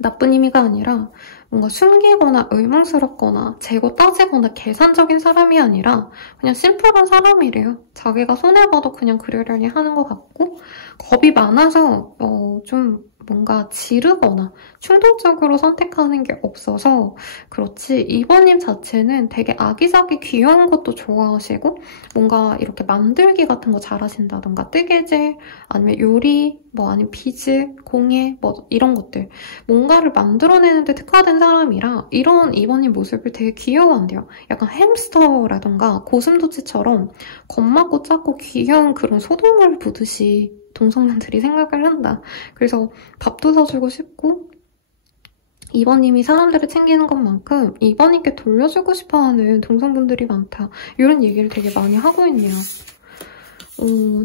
나쁜 의미가 아니라 뭔가 숨기거나 의문스럽거나 재고 따지거나 계산적인 사람이 아니라 그냥 심플한 사람이래요. 자기가 손해봐도 그냥 그러려니 하는 것 같고 겁이 많아서 좀 뭔가 지르거나 충동적으로 선택하는 게 없어서 그렇지 2번님 자체는 되게 아기자기 귀여운 것도 좋아하시고 뭔가 이렇게 만들기 같은 거 잘하신다던가 뜨개질 아니면 요리 뭐 아니면 비즈, 공예 뭐 이런 것들 뭔가를 만들어내는 데 특화된 사람이라 이런 2번님 모습을 되게 귀여워한대요. 약간 햄스터라던가 고슴도치처럼 겁먹고 작고 귀여운 그런 소동물 보듯이 동성년들이 생각을 한다. 그래서 밥도 사주고 싶고 2번님이 사람들을 챙기는 것만큼 2번님께 돌려주고 싶어하는 동성분들이 많다. 이런 얘기를 되게 많이 하고 있네요.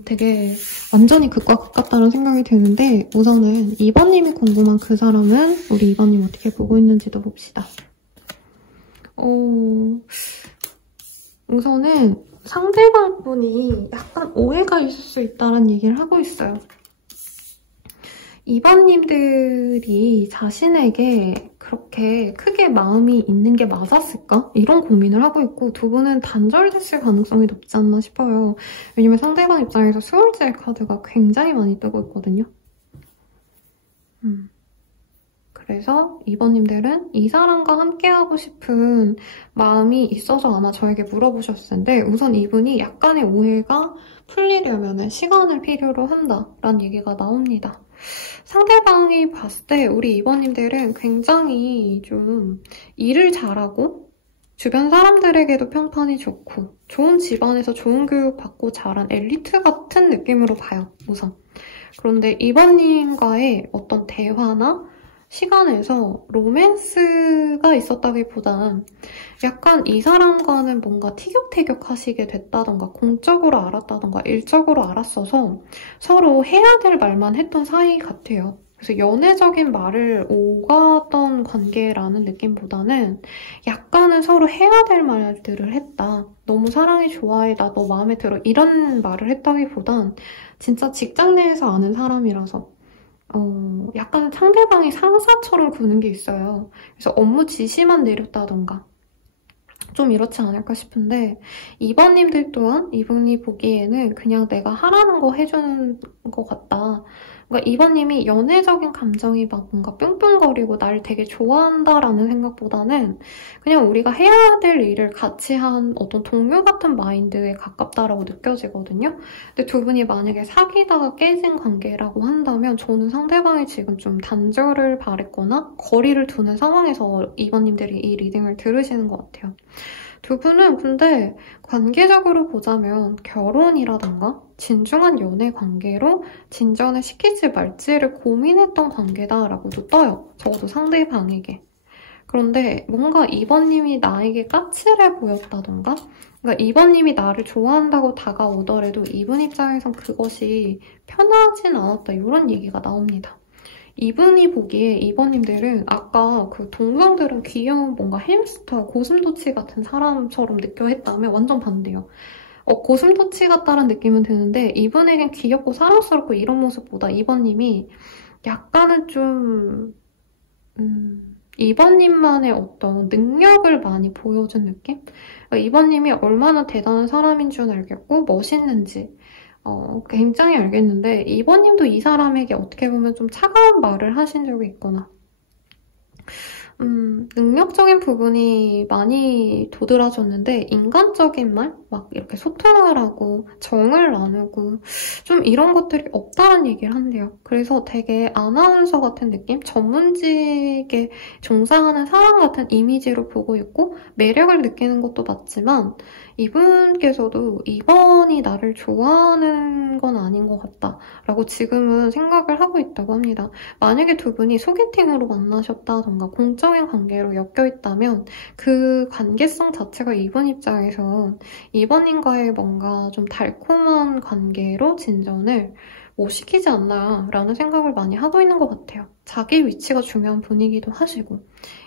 되게 완전히 극과 극 같다는 생각이 드는데 우선은 2번님이 궁금한 그 사람은 우리 2번님 어떻게 보고 있는지도 봅시다. 우선은 상대방 분이 약간 오해가 있을 수 있다는 얘기를 하고 있어요. 2번님들이 자신에게 그렇게 크게 마음이 있는 게 맞았을까? 이런 고민을 하고 있고 두 분은 단절됐을 가능성이 높지 않나 싶어요. 왜냐면 상대방 입장에서 스월지의 카드가 굉장히 많이 뜨고 있거든요. 그래서 2번님들은 이 사람과 함께하고 싶은 마음이 있어서 아마 저에게 물어보셨을 텐데 우선 이분이 약간의 오해가 풀리려면 시간을 필요로 한다라는 얘기가 나옵니다. 상대방이 봤을 때 우리 2번님들은 굉장히 좀 일을 잘하고 주변 사람들에게도 평판이 좋고 좋은 집안에서 좋은 교육 받고 자란 엘리트 같은 느낌으로 봐요, 우선. 그런데 2번님과의 어떤 대화나 시간에서 로맨스가 있었다기보단 약간 이 사람과는 뭔가 티격태격 하시게 됐다던가 공적으로 알았다던가 일적으로 알았어서 서로 해야 될 말만 했던 사이 같아요. 그래서 연애적인 말을 오가던 관계라는 느낌보다는 약간은 서로 해야 될 말들을 했다. 너무 사랑해, 좋아해, 나 너 마음에 들어 이런 말을 했다기보단 진짜 직장 내에서 아는 사람이라서 약간 상대방이 상사처럼 구는 게 있어요. 그래서 업무 지시만 내렸다던가 좀 이렇지 않을까 싶은데 2번님들 또한 이분이 보기에는 그냥 내가 하라는 거 해주는 것 같다. 그러니까 2번님이 연애적인 감정이 막 뭔가 뿅뿅거리고 날 되게 좋아한다라는 생각보다는 그냥 우리가 해야 될 일을 같이 한 어떤 동료 같은 마인드에 가깝다라고 느껴지거든요. 근데 두 분이 만약에 사귀다가 깨진 관계라고 한다면 저는 상대방이 지금 좀 단절을 바랬거나 거리를 두는 상황에서 2번님들이 이 리딩을 들으시는 것 같아요. 두 분은 근데 관계적으로 보자면 결혼이라던가 진중한 연애 관계로 진전을 시키지 말지를 고민했던 관계다라고도 떠요. 적어도 상대방에게. 그런데 뭔가 2번님이 나에게 까칠해 보였다던가 그러니까 2번님이 나를 좋아한다고 다가오더라도 이분 입장에선 그것이 편하진 않았다 이런 얘기가 나옵니다. 이분이 보기에 2번님들은 아까 그 동성들은 귀여운 뭔가 햄스터, 고슴도치 같은 사람처럼 느껴 했다면 완전 반대요. 고슴도치 같다는 느낌은 드는데 이분에겐 귀엽고 사랑스럽고 이런 모습보다 2번님이 약간은 좀 2번님만의 어떤 능력을 많이 보여준 느낌? 그러니까 2번님이 얼마나 대단한 사람인 줄 알겠고 멋있는지 굉장히 알겠는데 2번님도 이 사람에게 어떻게 보면 좀 차가운 말을 하신 적이 있거나 능력적인 부분이 많이 도드라졌는데 인간적인 말? 막 이렇게 소통을 하고 정을 나누고 좀 이런 것들이 없다는 얘기를 한대요. 그래서 되게 아나운서 같은 느낌? 전문직에 종사하는 사람 같은 이미지로 보고 있고 매력을 느끼는 것도 맞지만 이분께서도 2번이 나를 좋아하는 건 아닌 것 같다라고 지금은 생각을 하고 있다고 합니다. 만약에 두 분이 소개팅으로 만나셨다던가 공적인 관계로 엮여있다면 그 관계성 자체가 2번 입장에선 2번님과의 뭔가 좀 달콤한 관계로 진전을 못 시키지 않나 라는 생각을 많이 하고 있는 것 같아요. 자기 위치가 중요한 분이기도 하시고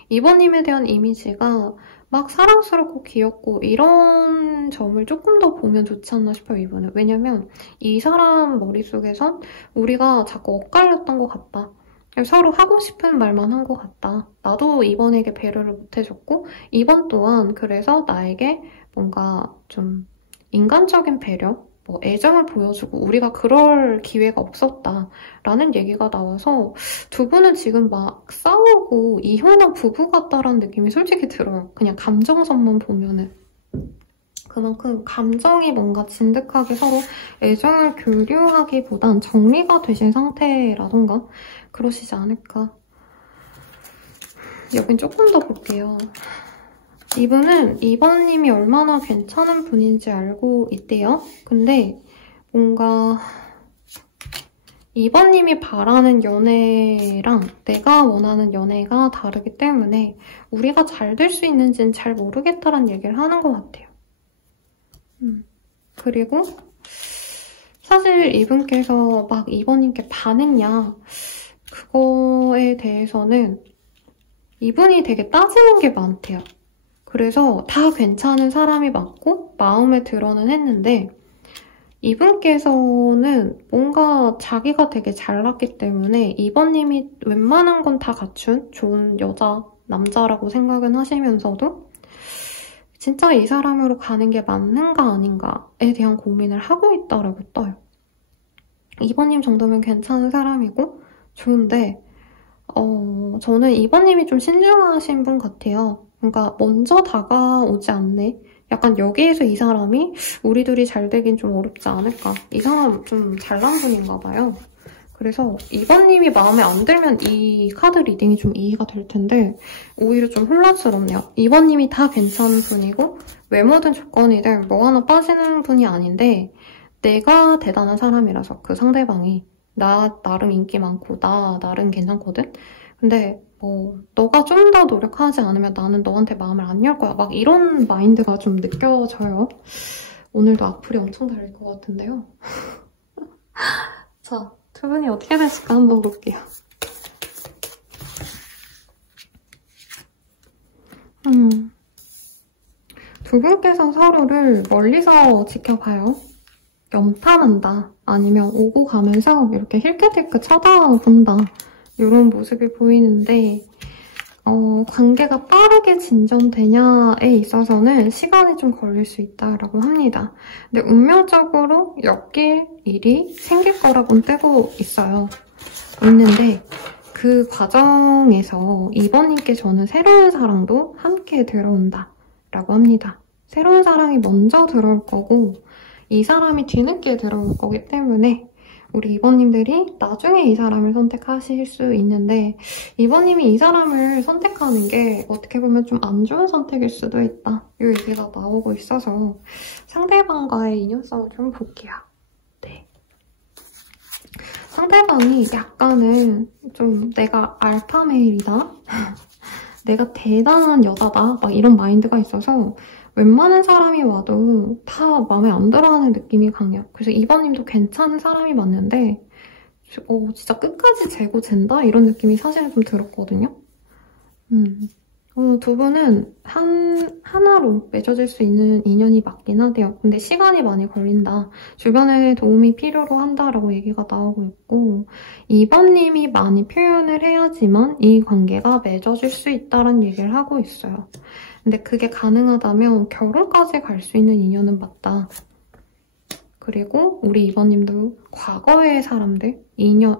2번님에 대한 이미지가 막 사랑스럽고 귀엽고 이런 점을 조금 더 보면 좋지 않나 싶어요, 이분은. 왜냐면 이 사람 머릿속에선 우리가 자꾸 엇갈렸던 것 같다. 서로 하고 싶은 말만 한 것 같다. 나도 이번에게 배려를 못 해줬고 이번 또한 그래서 나에게 뭔가 좀 인간적인 배려? 뭐 애정을 보여주고 우리가 그럴 기회가 없었다라는 얘기가 나와서 두 분은 지금 막 싸우고 이혼한 부부 같다라는 느낌이 솔직히 들어요. 그냥 감정선만 보면은. 그만큼 감정이 뭔가 진득하게 서로 애정을 교류하기보단 정리가 되신 상태라던가 그러시지 않을까. 여긴 조금 더 볼게요. 이분은 이번님이 얼마나 괜찮은 분인지 알고 있대요. 근데 뭔가 이번님이 바라는 연애랑 내가 원하는 연애가 다르기 때문에 우리가 잘 될 수 있는지는 잘 모르겠다라는 얘기를 하는 것 같아요. 그리고 사실 이분께서 막 이번님께 반했냐 그거에 대해서는 이분이 되게 따지는 게 많대요. 그래서 다 괜찮은 사람이 맞고 마음에 들어는 했는데 이분께서는 뭔가 자기가 되게 잘났기 때문에 이번님이 웬만한 건 다 갖춘 좋은 여자, 남자라고 생각은 하시면서도 진짜 이 사람으로 가는 게 맞는가 아닌가에 대한 고민을 하고 있다라고 떠요. 이번님 정도면 괜찮은 사람이고 좋은데 저는 이번님이 좀 신중하신 분 같아요. 그러니까 먼저 다가오지 않네. 약간 여기에서 이 사람이 우리 둘이 잘 되긴 좀 어렵지 않을까. 이 사람 좀 잘난 분인가 봐요. 그래서 이번님이 마음에 안 들면 이 카드 리딩이 좀 이해가 될 텐데 오히려 좀 혼란스럽네요. 이번님이 다 괜찮은 분이고 외모든 조건이든 뭐 하나 빠지는 분이 아닌데 내가 대단한 사람이라서 그 상대방이 나름 인기 많고 나름 괜찮거든? 근데 뭐 너가 좀 더 노력하지 않으면 나는 너한테 마음을 안 열 거야. 막 이런 마인드가 좀 느껴져요. 오늘도 악플이 엄청 달릴 것 같은데요. 자, 두 분이 어떻게 됐을까 한번 볼게요. 두 분께서 서로를 멀리서 지켜봐요. 염탐한다. 아니면 오고 가면서 이렇게 힐끗힐끗 쳐다본다. 이런 모습이 보이는데 관계가 빠르게 진전되냐에 있어서는 시간이 좀 걸릴 수 있다라고 합니다. 근데 운명적으로 엮일 일이 생길 거라고는 뜨고 있는데 그 과정에서 이번님께 저는 새로운 사랑도 함께 들어온다라고 합니다. 새로운 사랑이 먼저 들어올 거고 이 사람이 뒤늦게 들어올 거기 때문에 우리 이번님들이 나중에 이 사람을 선택하실 수 있는데 이번님이 이 사람을 선택하는 게 어떻게 보면 좀 안 좋은 선택일 수도 있다. 이 얘기가 나오고 있어서 상대방과의 인연성을 좀 볼게요. 네. 상대방이 약간은 좀 내가 알파메일이다? 내가 대단한 여자다? 막 이런 마인드가 있어서 웬만한 사람이 와도 다 마음에 안 들어하는 느낌이 강해요. 그래서 이번님도 괜찮은 사람이 맞는데 진짜 끝까지 재고 잰다? 이런 느낌이 사실은 좀 들었거든요. 두 분은 하나로 맺어질 수 있는 인연이 맞긴 하대요. 근데 시간이 많이 걸린다. 주변에 도움이 필요로 한다라고 얘기가 나오고 있고 이번님이 많이 표현을 해야지만 이 관계가 맺어질 수 있다는 얘기를 하고 있어요. 근데 그게 가능하다면 결혼까지 갈 수 있는 인연은 맞다. 그리고 우리 이번님도 과거의 사람들,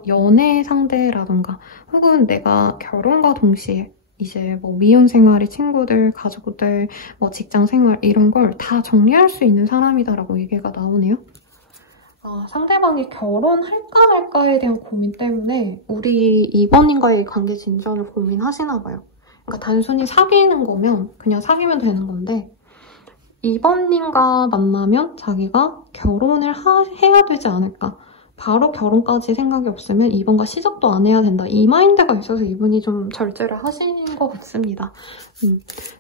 연애 상대라던가 혹은 내가 결혼과 동시에 이제 뭐 미혼 생활의 친구들, 가족들, 뭐 직장 생활 이런 걸 다 정리할 수 있는 사람이다라고 얘기가 나오네요. 상대방이 결혼할까 말까에 대한 고민 때문에 우리 이번님과의 관계 진전을 고민하시나 봐요. 그러니까 단순히 사귀는 거면 그냥 사귀면 되는 건데 이번님과 만나면 자기가 결혼을 해야 되지 않을까. 바로 결혼까지 생각이 없으면 이번과 시작도 안 해야 된다. 이 마인드가 있어서 이분이 좀 절제를 하신 것 같습니다.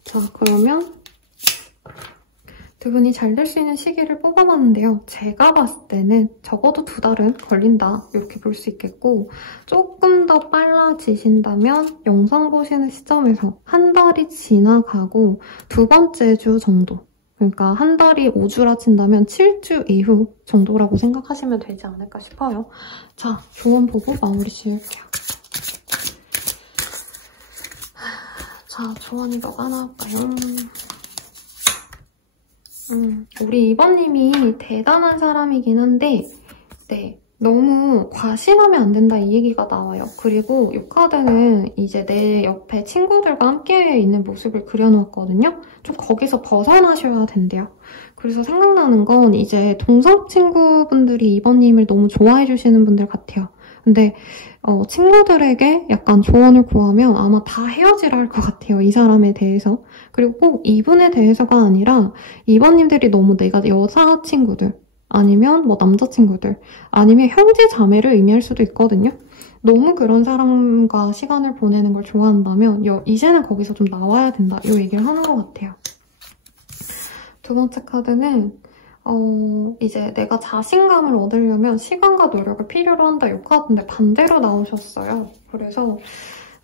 자, 그러면 두 분이 잘 될 수 있는 시기를 뽑아봤는데요. 제가 봤을 때는 적어도 2달은 걸린다. 이렇게 볼 수 있겠고 조금 더 빨라지신다면 영상 보시는 시점에서 1달이 지나가고 2번째 주 정도. 그러니까 1달이 5주라 친다면 7주 이후 정도라고 생각하시면 되지 않을까 싶어요. 자, 조언 보고 마무리 지을게요. 자, 조언이 뭐가 나올까요? 우리 이번님이 대단한 사람이긴 한데 네, 너무 과신하면 안 된다 이 얘기가 나와요. 그리고 이 카드는 이제 내 옆에 친구들과 함께 있는 모습을 그려놓았거든요. 좀 거기서 벗어나셔야 된대요. 그래서 생각나는 건 이제 동성 친구분들이 이번님을 너무 좋아해 주시는 분들 같아요. 근데 친구들에게 약간 조언을 구하면 아마 다 헤어지라 할 것 같아요. 이 사람에 대해서. 그리고 꼭 이분에 대해서가 아니라 이번님들이 너무 내가 여자 친구들 아니면 뭐 남자친구들 아니면 형제 자매를 의미할 수도 있거든요. 너무 그런 사람과 시간을 보내는 걸 좋아한다면 이제는 거기서 좀 나와야 된다 이 얘기를 하는 것 같아요. 두 번째 카드는 이제 내가 자신감을 얻으려면 시간과 노력을 필요로 한다 이 카드인데 반대로 나오셨어요. 그래서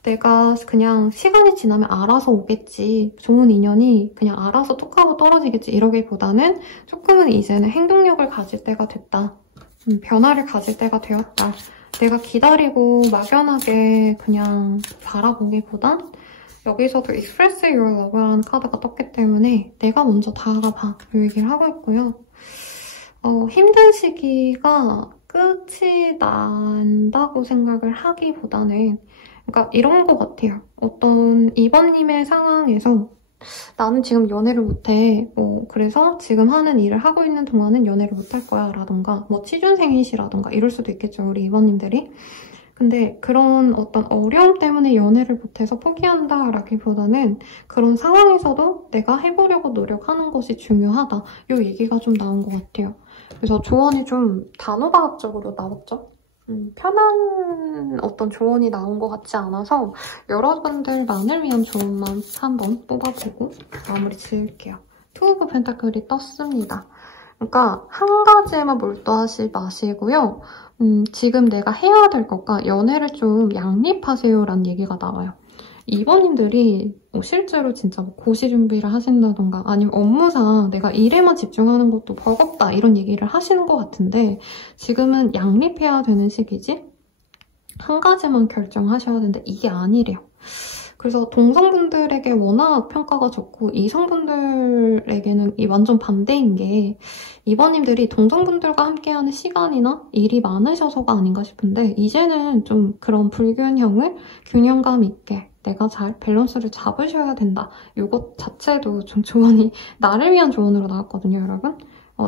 내가 그냥 시간이 지나면 알아서 오겠지. 좋은 인연이 그냥 알아서 툭 하고 떨어지겠지. 이러기보다는 조금은 이제는 행동력을 가질 때가 됐다. 변화를 가질 때가 되었다. 내가 기다리고 막연하게 그냥 바라보기보단 여기서도 Express Your Love라는 카드가 떴기 때문에 내가 먼저 다가가 이 얘기를 하고 있고요. 힘든 시기가 끝이 난다고 생각을 하기보다는 그러니까 이런 것 같아요. 어떤 이번님의 상황에서 나는 지금 연애를 못해. 그래서 지금 하는 일을 하고 있는 동안은 연애를 못할 거야. 라던가 뭐 취준생이시라던가 이럴 수도 있겠죠. 우리 이번님들이. 근데 그런 어떤 어려움 때문에 연애를 못해서 포기한다 라기보다는 그런 상황에서도 내가 해보려고 노력하는 것이 중요하다. 이 얘기가 좀 나온 것 같아요. 그래서 조언이 좀 단호박학적으로 나왔죠. 편한 어떤 조언이 나온 것 같지 않아서 여러분들만을 위한 조언만 한번 뽑아보고 마무리 지을게요. 투 오브 펜타클이 떴습니다. 그러니까 한 가지에만 몰두하지 마시고요. 지금 내가 해야 될 것과 연애를 좀 양립하세요라는 얘기가 나와요. 이번님들이 실제로 진짜 고시 준비를 하신다던가 아니면 업무상 내가 일에만 집중하는 것도 버겁다 이런 얘기를 하시는 것 같은데 지금은 양립해야 되는 시기지? 한 가지만 결정하셔야 되는데 이게 아니래요. 그래서 동성분들에게 워낙 평가가 좋고 이성분들에게는 이 완전 반대인 게 이번님들이 동성분들과 함께하는 시간이나 일이 많으셔서가 아닌가 싶은데 이제는 좀 그런 불균형을 균형감 있게 내가 잘 밸런스를 잡으셔야 된다. 이것 자체도 좀 조언이 나를 위한 조언으로 나왔거든요, 여러분.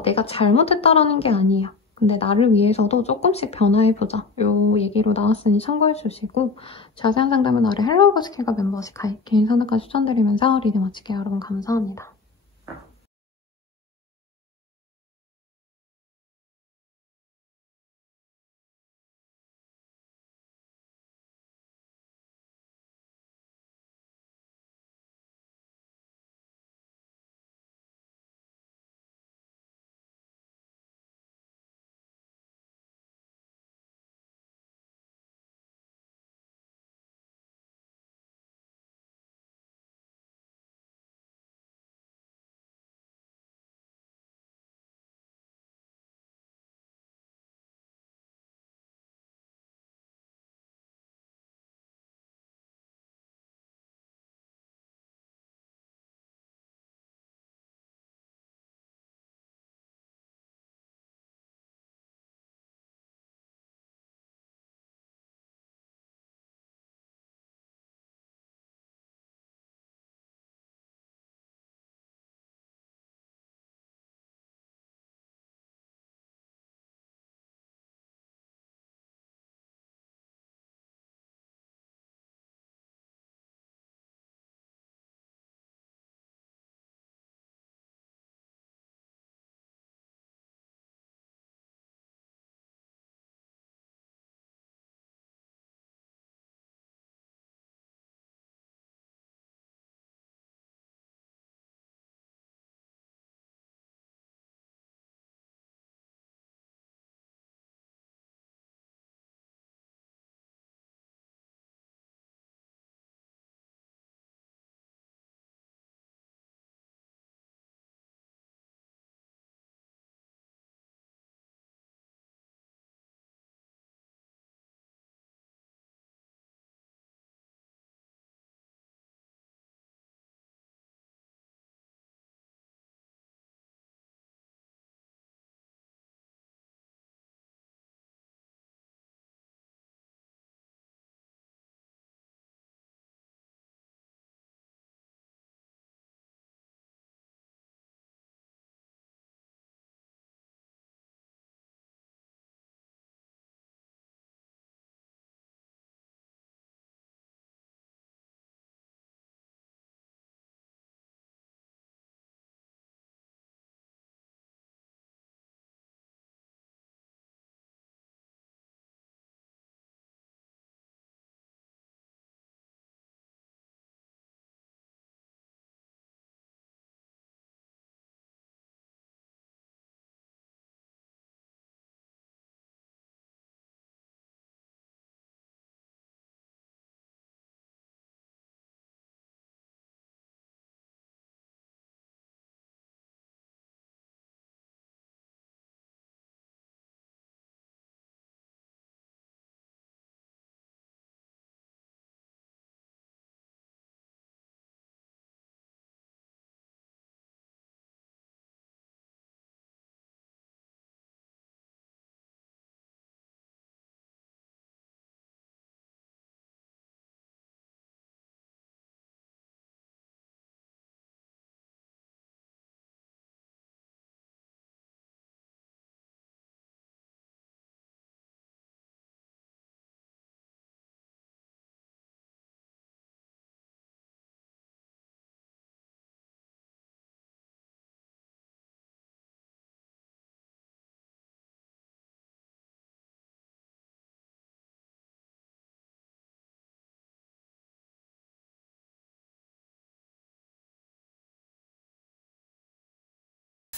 내가 잘못했다라는 게 아니에요. 근데 나를 위해서도 조금씩 변화해보자. 이 얘기로 나왔으니 참고해주시고 자세한 상담은 아래 헬로우 스킬과 멤버십 가입, 개인 상담까지 추천드리면서 리딩 마칠게요. 여러분 감사합니다.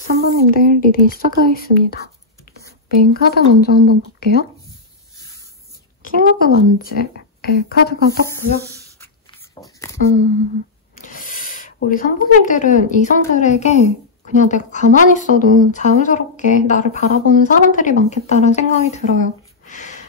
3번님들 리딩 시작하겠습니다. 메인 카드 먼저 한번 볼게요. 킹 오브 완즈의 카드가 떴고요. 우리 3번님들은 이성들에게 그냥 내가 가만히 있어도 자연스럽게 나를 바라보는 사람들이 많겠다는 생각이 들어요.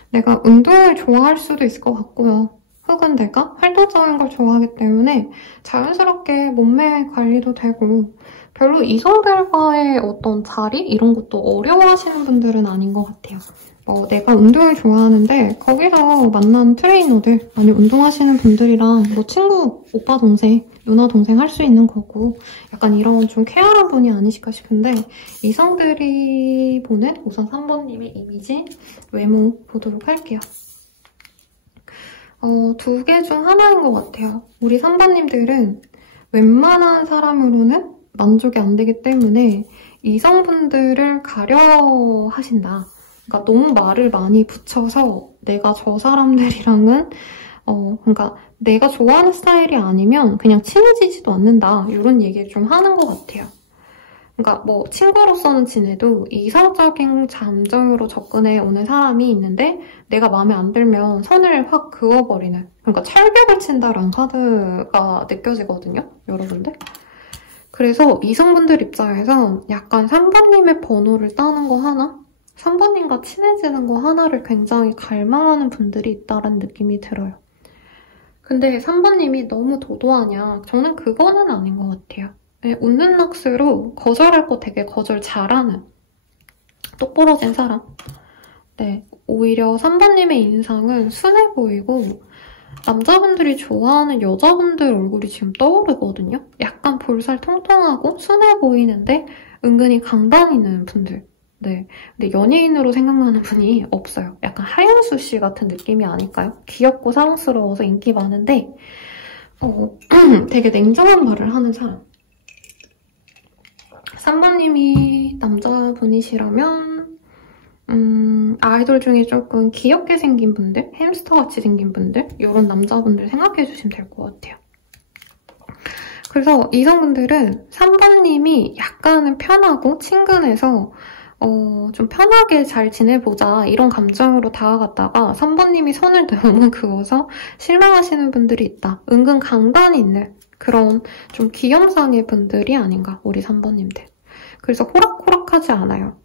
내가 운동을 좋아할 수도 있을 것 같고요. 혹은 내가 활동적인 걸 좋아하기 때문에 자연스럽게 몸매 관리도 되고 별로 이성들과의 어떤 자리? 이런 것도 어려워하시는 분들은 아닌 것 같아요. 내가 운동을 좋아하는데 거기서 만난 트레이너들, 아니 운동하시는 분들이랑 친구, 오빠, 동생, 누나, 동생 할 수 있는 거고 약간 이런 좀 쾌활한 분이 아니실까 싶은데 이성들이 보는 우선 3번님의 이미지, 외모 보도록 할게요. 두 개 중 하나인 것 같아요. 우리 3번님들은 웬만한 사람으로는 만족이 안 되기 때문에 이성분들을 가려 하신다. 그러니까 너무 말을 많이 붙여서 내가 저 사람들이랑은 그러니까 내가 좋아하는 스타일이 아니면 그냥 친해지지도 않는다. 이런 얘기를 좀 하는 것 같아요. 그러니까 친구로서는 지내도 이성적인 감정으로 접근해 오는 사람이 있는데 내가 마음에 안 들면 선을 확 그어버리는, 그러니까 철벽을 친다라는 카드가 느껴지거든요, 여러분들. 그래서 이성분들 입장에선 약간 3번님의 번호를 따는 거 하나? 3번님과 친해지는 거 하나를 굉장히 갈망하는 분들이 있다는 느낌이 들어요. 근데 3번님이 너무 도도하냐? 저는 그거는 아닌 것 같아요. 네, 웃는 낚시로 거절할 거 되게 거절 잘하는 똑부러진 사람. 네, 오히려 3번님의 인상은 순해 보이고 남자분들이 좋아하는 여자분들 얼굴이 지금 떠오르거든요. 약간 볼살 통통하고 순해 보이는데 은근히 강단 있는 분들. 네, 근데 연예인으로 생각나는 분이 없어요. 약간 하현수 씨 같은 느낌이 아닐까요? 귀엽고 사랑스러워서 인기 많은데 되게 냉정한 말을 하는 사람. 3번님이 남자분이시라면 아이돌 중에 조금 귀엽게 생긴 분들, 햄스터같이 생긴 분들, 이런 남자분들 생각해주시면 될 것 같아요. 그래서 이성분들은 3번님이 약간은 편하고 친근해서 좀 편하게 잘 지내보자 이런 감정으로 다가갔다가 3번님이 선을 너무 그어서 실망하시는 분들이 있다. 은근 강단이 있는 그런 좀 귀염상의 분들이 아닌가, 우리 3번님들. 그래서 호락호락하지 않아요.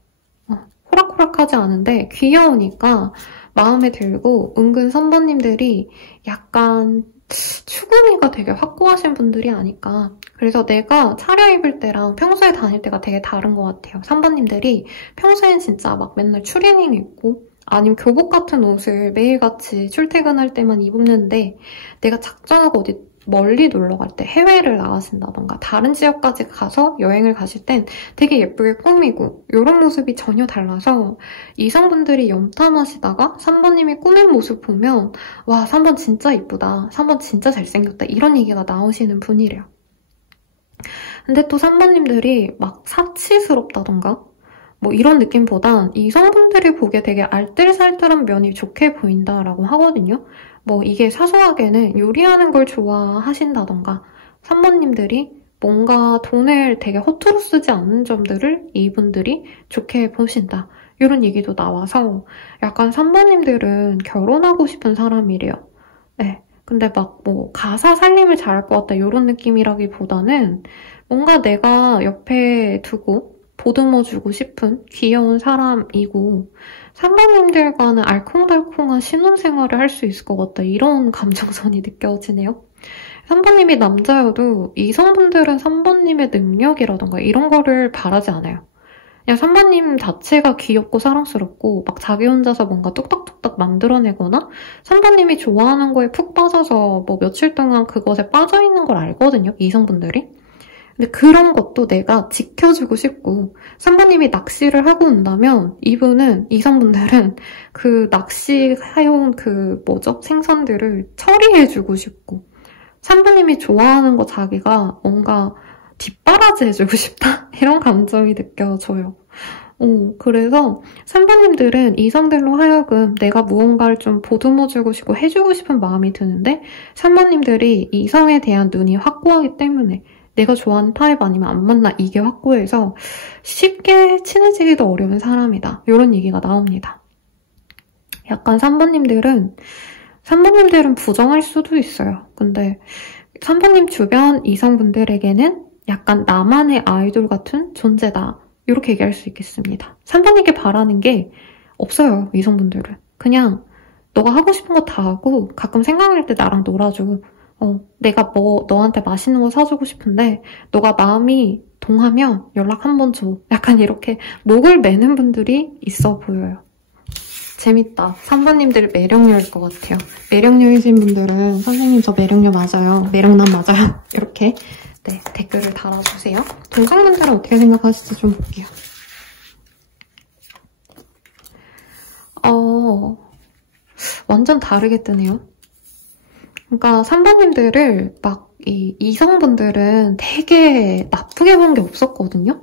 호락호락하지 않은데 귀여우니까 마음에 들고 은근 3번님들이 약간 추구미가 되게 확고하신 분들이 아닐까. 그래서 내가 차려입을 때랑 평소에 다닐 때가 되게 다른 것 같아요. 3번님들이 평소엔 진짜 막 맨날 추리닝 입고 아니면 교복 같은 옷을 매일같이 출퇴근할 때만 입는데 내가 작정하고 어디 멀리 놀러 갈 때 해외를 나가신다던가 다른 지역까지 가서 여행을 가실 땐 되게 예쁘게 꾸미고 이런 모습이 전혀 달라서 이성분들이 염탐하시다가 3번님이 꾸민 모습 보면 와, 3번 진짜 이쁘다, 3번 진짜 잘생겼다 이런 얘기가 나오시는 분이래요. 근데 또 3번님들이 막 사치스럽다던가 이런 느낌보단 이성분들이 보기에 되게 알뜰살뜰한 면이 좋게 보인다라고 하거든요. 이게 사소하게는 요리하는 걸 좋아하신다던가 3번님들이 뭔가 돈을 되게 허투루 쓰지 않는 점들을 이분들이 좋게 보신다. 이런 얘기도 나와서 약간 3번님들은 결혼하고 싶은 사람이래요. 네. 근데 가사 살림을 잘할 것 같다 이런 느낌이라기보다는 뭔가 내가 옆에 두고 보듬어주고 싶은 귀여운 사람이고 3번님들과는 알콩달콩한 신혼생활을 할 수 있을 것 같다 이런 감정선이 느껴지네요. 3번님이 남자여도 이성분들은 3번님의 능력이라던가 이런 거를 바라지 않아요. 그냥 3번님 자체가 귀엽고 사랑스럽고 막 자기 혼자서 뭔가 뚝딱뚝딱 만들어내거나 3번님이 좋아하는 거에 푹 빠져서 며칠 동안 그것에 빠져있는 걸 알거든요, 이성분들이. 근데 그런 것도 내가 지켜주고 싶고 3번님이 낚시를 하고 온다면 이성분들은 그 낚시해온 생선들을 처리해주고 싶고 3번님이 좋아하는 거 자기가 뭔가 뒷바라지 해주고 싶다? 이런 감정이 느껴져요. 그래서 3번님들은 이성들로 하여금 내가 무언가를 좀 보듬어주고 싶고 해주고 싶은 마음이 드는데 3번님들이 이성에 대한 눈이 확고하기 때문에 내가 좋아하는 타입 아니면 안 만나 이게 확고해서 쉽게 친해지기도 어려운 사람이다. 이런 얘기가 나옵니다. 약간 3번님들은 부정할 수도 있어요. 근데 3번님 주변 이성분들에게는 약간 나만의 아이돌 같은 존재다. 이렇게 얘기할 수 있겠습니다. 3번님께 바라는 게 없어요. 이성분들은. 그냥 너가 하고 싶은 거 다 하고 가끔 생각날 때 나랑 놀아줘. 내가 너한테 맛있는 거 사주고 싶은데 너가 마음이 동하면 연락 한번 줘. 약간 이렇게 목을 매는 분들이 있어 보여요. 재밌다. 3번님들 매력녀일 것 같아요. 매력녀이신 분들은 선생님 저 매력녀 맞아요. 매력남 맞아요. 이렇게 네, 댓글을 달아주세요. 동성분들은 어떻게 생각하실지 좀 볼게요. 완전 다르게 뜨네요. 그러니까 3번님들을 막 이성분들은 되게 나쁘게 본 게 없었거든요.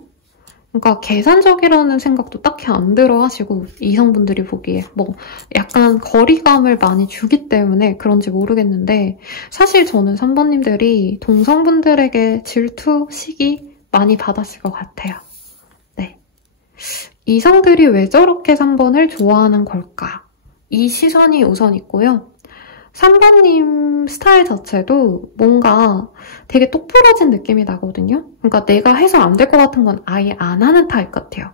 그러니까 계산적이라는 생각도 딱히 안 들어 하시고 이성분들이 보기에 뭐 약간 거리감을 많이 주기 때문에 그런지 모르겠는데 사실 저는 3번님들이 동성분들에게 질투, 시기 많이 받았을 것 같아요. 네. 이성들이 왜 저렇게 3번을 좋아하는 걸까? 이 시선이 우선 있고요. 3번님 스타일 자체도 뭔가 되게 똑부러진 느낌이 나거든요. 그러니까 내가 해서 안 될 것 같은 건 아예 안 하는 타입 같아요.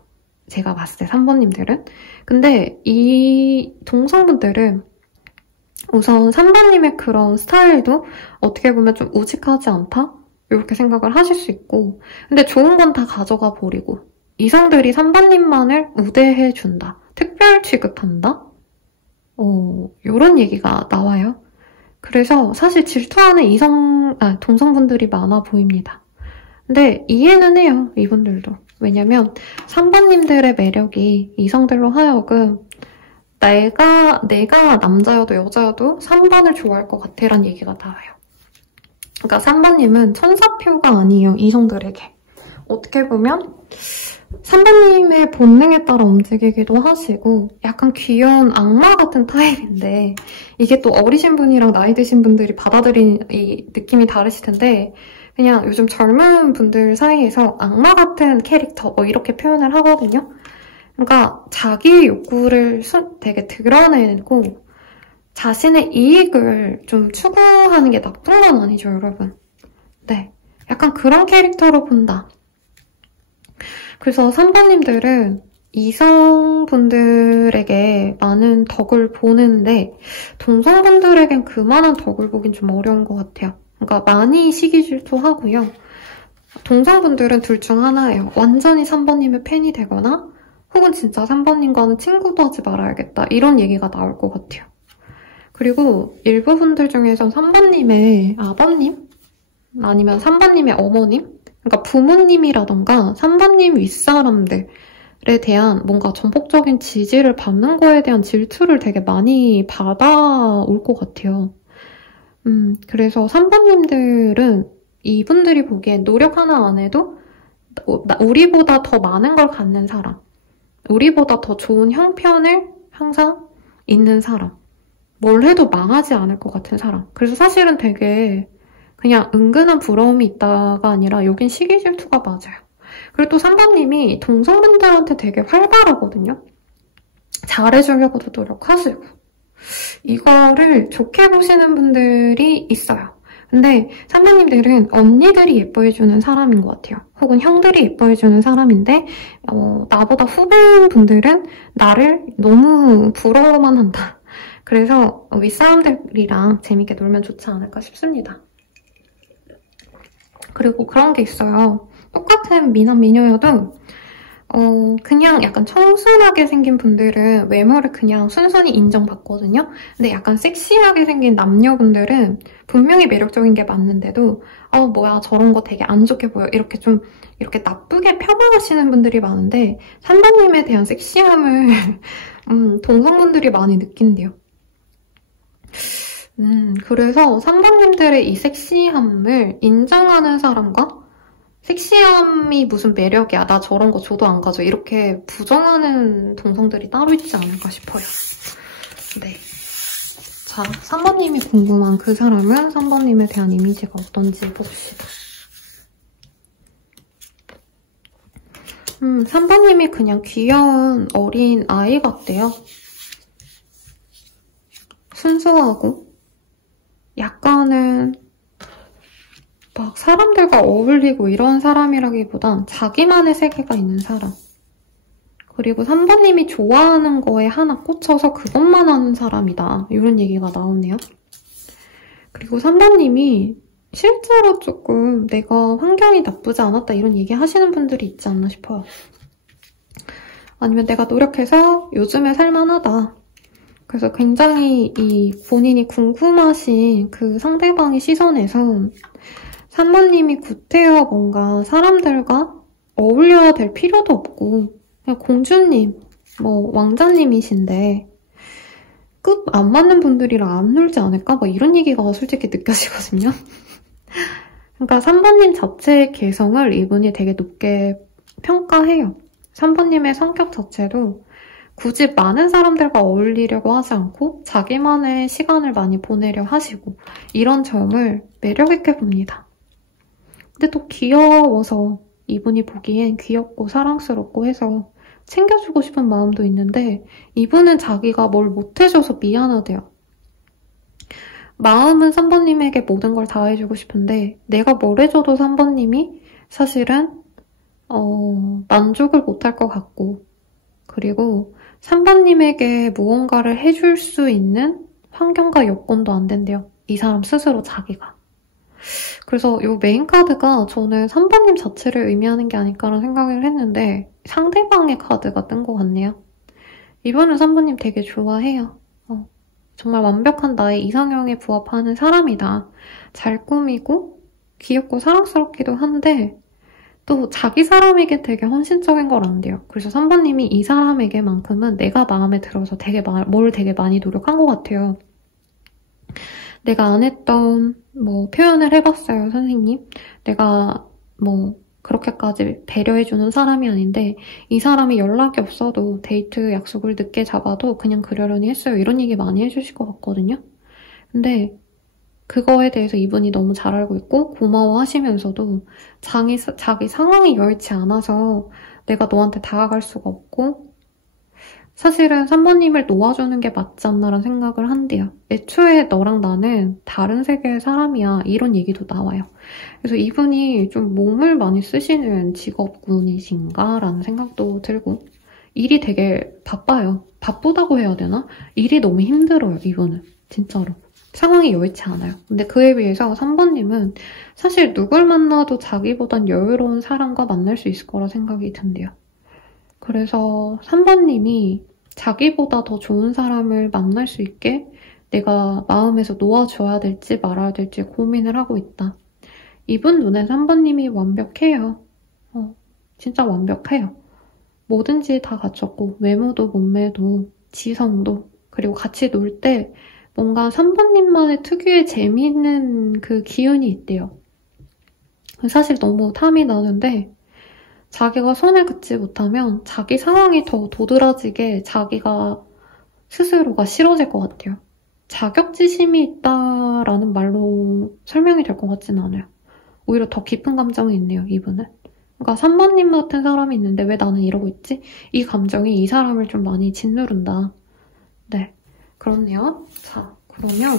제가 봤을 때 3번님들은. 근데 이 동성분들은 우선 3번님의 그런 스타일도 어떻게 보면 좀 우직하지 않다? 이렇게 생각을 하실 수 있고 근데 좋은 건 다 가져가 버리고 이성들이 3번님만을 우대해준다. 특별 취급한다? 이런 얘기가 나와요. 그래서 사실 질투하는 동성분들이 많아 보입니다. 근데 이해는 해요, 이분들도. 왜냐면 3번님들의 매력이 이성들로 하여금 내가 남자여도 여자여도 3번을 좋아할 것 같아 라는 얘기가 나와요. 그러니까 3번님은 천사표가 아니에요, 이성들에게. 어떻게 보면 3번님의 본능에 따라 움직이기도 하시고 약간 귀여운 악마 같은 타입인데 이게 또 어리신 분이랑 나이 드신 분들이 받아들이는 이 느낌이 다르실 텐데 그냥 요즘 젊은 분들 사이에서 악마 같은 캐릭터 뭐 이렇게 표현을 하거든요. 그러니까 자기 욕구를 되게 드러내고 자신의 이익을 좀 추구하는 게 나쁜 건 아니죠, 여러분. 네, 약간 그런 캐릭터로 본다. 그래서 3번님들은 이성분들에게 많은 덕을 보는데 동성분들에겐 그만한 덕을 보긴 좀 어려운 것 같아요. 그러니까 많이 시기 질투하고요. 동성분들은 둘 중 하나예요. 완전히 3번님의 팬이 되거나 혹은 진짜 3번님과는 친구도 하지 말아야겠다. 이런 얘기가 나올 것 같아요. 그리고 일부 분들 중에선 3번님의 아버님? 아니면 3번님의 어머님? 그러니까 부모님이라던가 3번님 윗사람들에 대한 뭔가 전폭적인 지지를 받는 거에 대한 질투를 되게 많이 받아올 것 같아요. 그래서 3번님들은 이분들이 보기엔 노력 하나 안 해도 우리보다 더 많은 걸 갖는 사람, 우리보다 더 좋은 형편을 항상 있는 사람, 뭘 해도 망하지 않을 것 같은 사람. 그래서 사실은 되게 그냥 은근한 부러움이 있다가 아니라 여긴 시기 질투가 맞아요. 그리고 또 3번님이 동성분들한테 되게 활발하거든요. 잘해주려고도 노력하시고 이거를 좋게 보시는 분들이 있어요. 근데 3번님들은 언니들이 예뻐해주는 사람인 것 같아요. 혹은 형들이 예뻐해주는 사람인데 나보다 후배인 분들은 나를 너무 부러워만 한다. 그래서 윗사람들이랑 재밌게 놀면 좋지 않을까 싶습니다. 그리고 그런 게 있어요. 똑같은 미남 미녀여도 그냥 약간 청순하게 생긴 분들은 외모를 그냥 순순히 인정받거든요. 근데 약간 섹시하게 생긴 남녀분들은 분명히 매력적인 게 맞는데도 뭐야 저런 거 되게 안 좋게 보여. 이렇게 좀 이렇게 나쁘게 폄하하시는 분들이 많은데 3번님에 대한 섹시함을 동성분들이 많이 느낀대요. 그래서 3번님들의 이 섹시함을 인정하는 사람과 섹시함이 무슨 매력이야, 나 저런 거 줘도 안 가져, 이렇게 부정하는 동성들이 따로 있지 않을까 싶어요. 네. 자, 3번님이 궁금한 그 사람은 3번님에 대한 이미지가 어떤지 봅시다. 3번님이 그냥 귀여운 어린 아이 같대요. 순수하고 약간은 막 사람들과 어울리고 이런 사람이라기보단 자기만의 세계가 있는 사람. 그리고 3번님이 좋아하는 거에 하나 꽂혀서 그것만 하는 사람이다. 이런 얘기가 나오네요. 그리고 3번님이 실제로 조금 내가 환경이 나쁘지 않았다 이런 얘기 하시는 분들이 있지 않나 싶어요. 아니면 내가 노력해서 요즘에 살만하다. 그래서 굉장히 이 본인이 궁금하신 그 상대방의 시선에서 3번님이 구태여 뭔가 사람들과 어울려야 될 필요도 없고 그냥 공주님, 뭐 왕자님이신데 끝 안 맞는 분들이랑 안 놀지 않을까? 뭐 이런 얘기가 솔직히 느껴지거든요. 그러니까 3번님 자체의 개성을 이분이 되게 높게 평가해요. 3번님의 성격 자체도 굳이 많은 사람들과 어울리려고 하지 않고 자기만의 시간을 많이 보내려 하시고 이런 점을 매력있게 봅니다. 근데 또 귀여워서 이분이 보기엔 귀엽고 사랑스럽고 해서 챙겨주고 싶은 마음도 있는데 이분은 자기가 뭘 못해줘서 미안하대요. 마음은 3번님에게 모든 걸 다 해주고 싶은데 내가 뭘 해줘도 3번님이 사실은 만족을 못할 것 같고 그리고 3번님에게 무언가를 해줄 수 있는 환경과 여건도 안 된대요. 이 사람 스스로 자기가. 그래서 이 메인 카드가 저는 3번님 자체를 의미하는 게 아닐까라는 생각을 했는데 상대방의 카드가 뜬 것 같네요. 이분은 3번님 되게 좋아해요. 정말 완벽한 나의 이상형에 부합하는 사람이다. 잘 꾸미고 귀엽고 사랑스럽기도 한데 또 자기 사람에게 되게 헌신적인 걸 안 돼요. 그래서 3번님이 이 사람에게만큼은 내가 마음에 들어서 뭘 되게 많이 노력한 것 같아요. 내가 안 했던 뭐 표현을 해봤어요, 선생님. 내가 뭐 그렇게까지 배려해주는 사람이 아닌데 이 사람이 연락이 없어도 데이트 약속을 늦게 잡아도 그냥 그러려니 했어요. 이런 얘기 많이 해주실 것 같거든요. 근데 그거에 대해서 이분이 너무 잘 알고 있고 고마워하시면서도 자기 상황이 여의치 않아서 내가 너한테 다가갈 수가 없고 사실은 3번님을 놓아주는 게 맞지 않나라는 생각을 한대요. 애초에 너랑 나는 다른 세계의 사람이야 이런 얘기도 나와요. 그래서 이분이 좀 몸을 많이 쓰시는 직업군이신가 라는 생각도 들고 일이 되게 바빠요. 바쁘다고 해야 되나? 일이 너무 힘들어요, 이분은. 진짜로. 상황이 여의치 않아요. 근데 그에 비해서 3번님은 사실 누굴 만나도 자기보단 여유로운 사람과 만날 수 있을 거라 생각이 든대요. 그래서 3번님이 자기보다 더 좋은 사람을 만날 수 있게 내가 마음에서 놓아줘야 될지 말아야 될지 고민을 하고 있다. 이분 눈엔 3번님이 완벽해요. 진짜 완벽해요. 뭐든지 다 갖췄고 외모도 몸매도 지성도 그리고 같이 놀 때 뭔가 3번님만의 특유의 재미있는 그 기운이 있대요. 사실 너무 탐이 나는데 자기가 손을 긋지 못하면 자기 상황이 더 도드라지게 자기가 스스로가 싫어질 것 같아요. 자격지심이 있다라는 말로 설명이 될 것 같지는 않아요. 오히려 더 깊은 감정이 있네요, 이분은. 그러니까 3번님 같은 사람이 있는데 왜 나는 이러고 있지? 이 감정이 이 사람을 좀 많이 짓누른다. 네, 그렇네요. 자, 그러면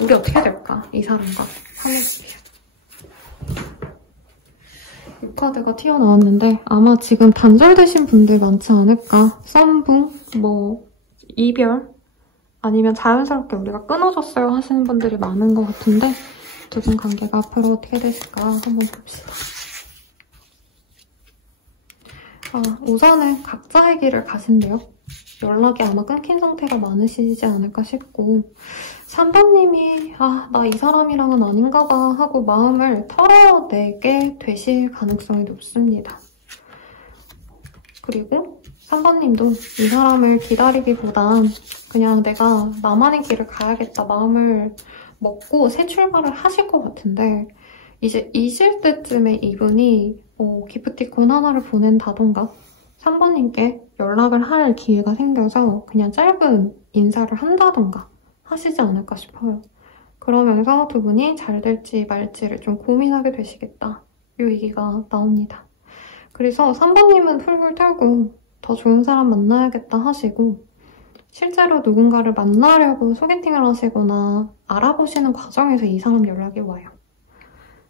우리 어떻게 해야 될까? 이 사람과 한해주세요. 이 카드가 튀어나왔는데 아마 지금 단절되신 분들 많지 않을까? 썸붕, 뭐 이별, 아니면 자연스럽게 우리가 끊어졌어요 하시는 분들이 많은 것 같은데 두 분 관계가 앞으로 어떻게 되실까 한번 봅시다. 우선은 각자의 길을 가신대요. 연락이 아마 끊긴 상태가 많으시지 않을까 싶고 3번님이 나 이 사람이랑은 아닌가 봐 하고 마음을 털어내게 되실 가능성이 높습니다. 그리고 3번님도 이 사람을 기다리기보단 그냥 내가 나만의 길을 가야겠다 마음을 먹고 새 출발을 하실 것 같은데 이제 이실 때쯤에 이분이 기프티콘 하나를 보낸다던가 3번님께 연락을 할 기회가 생겨서 그냥 짧은 인사를 한다던가 하시지 않을까 싶어요. 그러면서 두 분이 잘 될지 말지를 좀 고민하게 되시겠다. 이 얘기가 나옵니다. 그래서 3번님은 풀불 털고 더 좋은 사람 만나야겠다 하시고 실제로 누군가를 만나려고 소개팅을 하시거나 알아보시는 과정에서 이 사람 연락이 와요.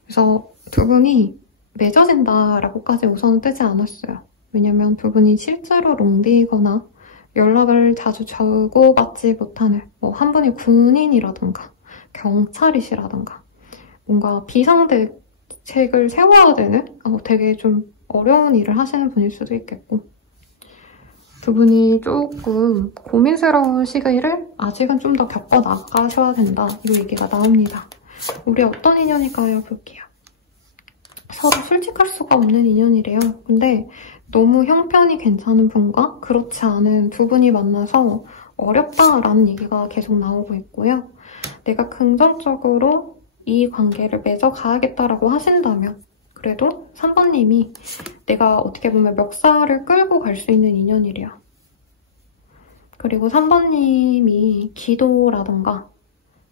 그래서 두 분이 맺어진다라고까지 우선은 뜨지 않았어요. 왜냐면 두 분이 실제로 롱디거나 연락을 자주 주고받지 못하는 뭐 한 분이 군인이라던가 경찰이시라던가 뭔가 비상대책을 세워야 되는 되게 좀 어려운 일을 하시는 분일 수도 있겠고 두 분이 조금 고민스러운 시기를 아직은 좀 더 겪어나가셔야 된다 이 얘기가 나옵니다. 우리 어떤 인연일까요? 볼게요. 서로 솔직할 수가 없는 인연이래요. 근데 너무 형편이 괜찮은 분과 그렇지 않은 두 분이 만나서 어렵다라는 얘기가 계속 나오고 있고요. 내가 긍정적으로 이 관계를 맺어가야겠다라고 하신다면 그래도 3번님이 내가 어떻게 보면 멱살을 끌고 갈 수 있는 인연이래요. 그리고 3번님이 기도라던가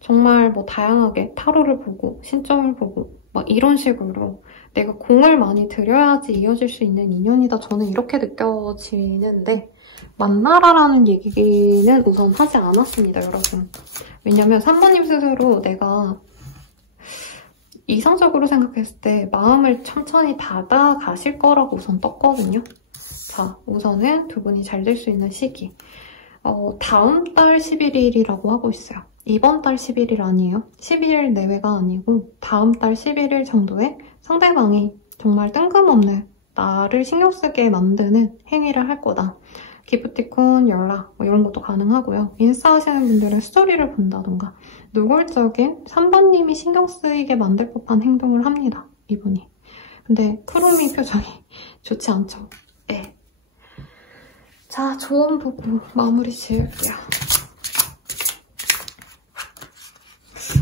정말 뭐 다양하게 타로를 보고 신점을 보고 막 이런 식으로 내가 공을 많이 들여야지 이어질 수 있는 인연이다. 저는 이렇게 느껴지는데 만나라라는 얘기는 우선 하지 않았습니다, 여러분. 왜냐면 3번님 스스로 내가 이성적으로 생각했을 때 마음을 천천히 닫아가실 거라고 우선 떴거든요. 자, 우선은 두 분이 잘 될 수 있는 시기. 다음 달 11일이라고 하고 있어요. 이번 달 11일 아니에요. 12일 내외가 아니고 다음 달 11일 정도에 상대방이 정말 뜬금없는 나를 신경 쓰게 만드는 행위를 할 거다. 기프티콘, 연락 뭐 이런 것도 가능하고요. 인스타 하시는 분들은 스토리를 본다던가 노골적인 3번님이 신경 쓰이게 만들 법한 행동을 합니다. 이분이. 근데 크루미 표정이 좋지 않죠? 네. 자, 조언 보고 마무리 지을게요.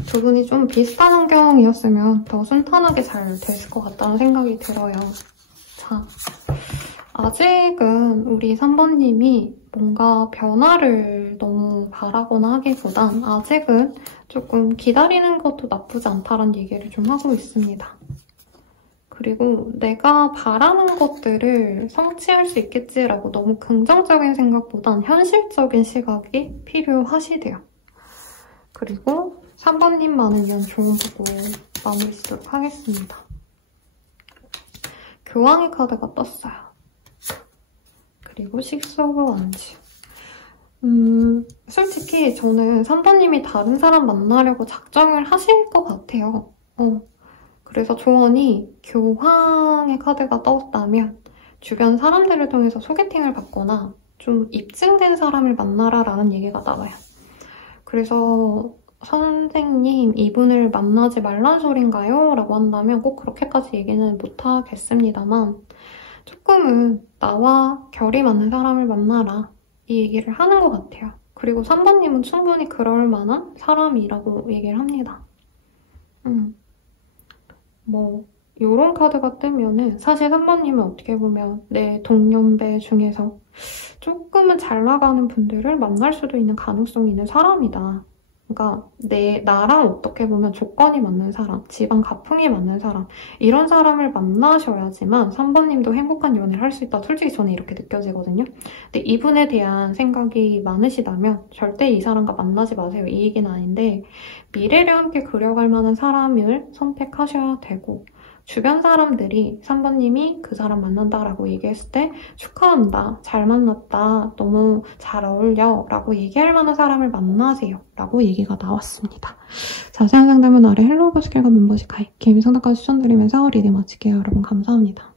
두 분이 좀 비슷한 환경이었으면 더 순탄하게 잘 됐을 것 같다는 생각이 들어요. 자, 아직은 우리 3번님이 뭔가 변화를 너무 바라거나 하기보단 아직은 조금 기다리는 것도 나쁘지 않다는 얘기를 좀 하고 있습니다. 그리고 내가 바라는 것들을 성취할 수 있겠지라고 너무 긍정적인 생각보단 현실적인 시각이 필요하시대요. 그리고 3번님만을 위한 조언 보고 마무리 짓도록 하겠습니다. 교황의 카드가 떴어요. 그리고 식스 오브 원즈. 솔직히 저는 3번님이 다른 사람 만나려고 작정을 하실 것 같아요. 그래서 조언이 교황의 카드가 떴다면 주변 사람들을 통해서 소개팅을 받거나 좀 입증된 사람을 만나라라는 얘기가 나와요. 그래서 선생님, 이분을 만나지 말란 소린가요? 라고 한다면 꼭 그렇게까지 얘기는 못하겠습니다만 조금은 나와 결이 맞는 사람을 만나라 이 얘기를 하는 것 같아요. 그리고 3번님은 충분히 그럴 만한 사람이라고 얘기를 합니다. 뭐 요런 카드가 뜨면은 사실 3번님은 어떻게 보면 내 동년배 중에서 조금은 잘 나가는 분들을 만날 수도 있는 가능성이 있는 사람이다. 그러니까 나랑 어떻게 보면 조건이 맞는 사람, 집안 가풍이 맞는 사람 이런 사람을 만나셔야지만 3번님도 행복한 연애를 할 수 있다. 솔직히 저는 이렇게 느껴지거든요. 근데 이분에 대한 생각이 많으시다면 절대 이 사람과 만나지 마세요. 이 얘기는 아닌데 미래를 함께 그려갈 만한 사람을 선택하셔야 되고 주변 사람들이 3번님이 그 사람 만난다라고 얘기했을 때 축하한다, 잘 만났다, 너무 잘 어울려 라고 얘기할 만한 사람을 만나세요 라고 얘기가 나왔습니다. 자세한 상담은 아래 헬로우 버스킬과 멤버십 가입, 개미 상담까지 추천드리면서 리딩 마칠게요. 여러분 감사합니다.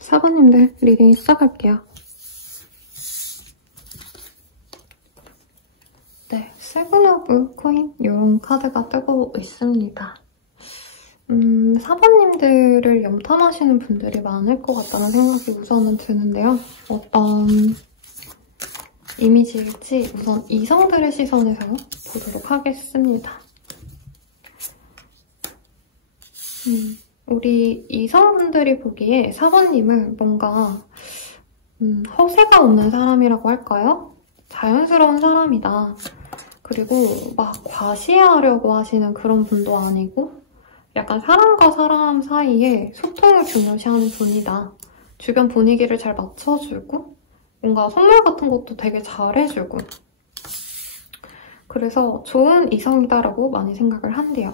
4번님들 리딩 시작할게요. 네, 세븐 오브 코인 이런 카드가 뜨고 있습니다. 4번님들을 염탐하시는 분들이 많을 것 같다는 생각이 우선은 드는데요. 어떤 이미지일지 우선 이성들의 시선에서 보도록 하겠습니다. 우리 이성분들이 보기에 4번님은 뭔가 허세가 없는 사람이라고 할까요? 자연스러운 사람이다. 그리고 막 과시하려고 하시는 그런 분도 아니고 약간 사람과 사람 사이에 소통을 중요시하는 분이다. 주변 분위기를 잘 맞춰주고 뭔가 선물 같은 것도 되게 잘해주고 그래서 좋은 이성이다라고 많이 생각을 한대요.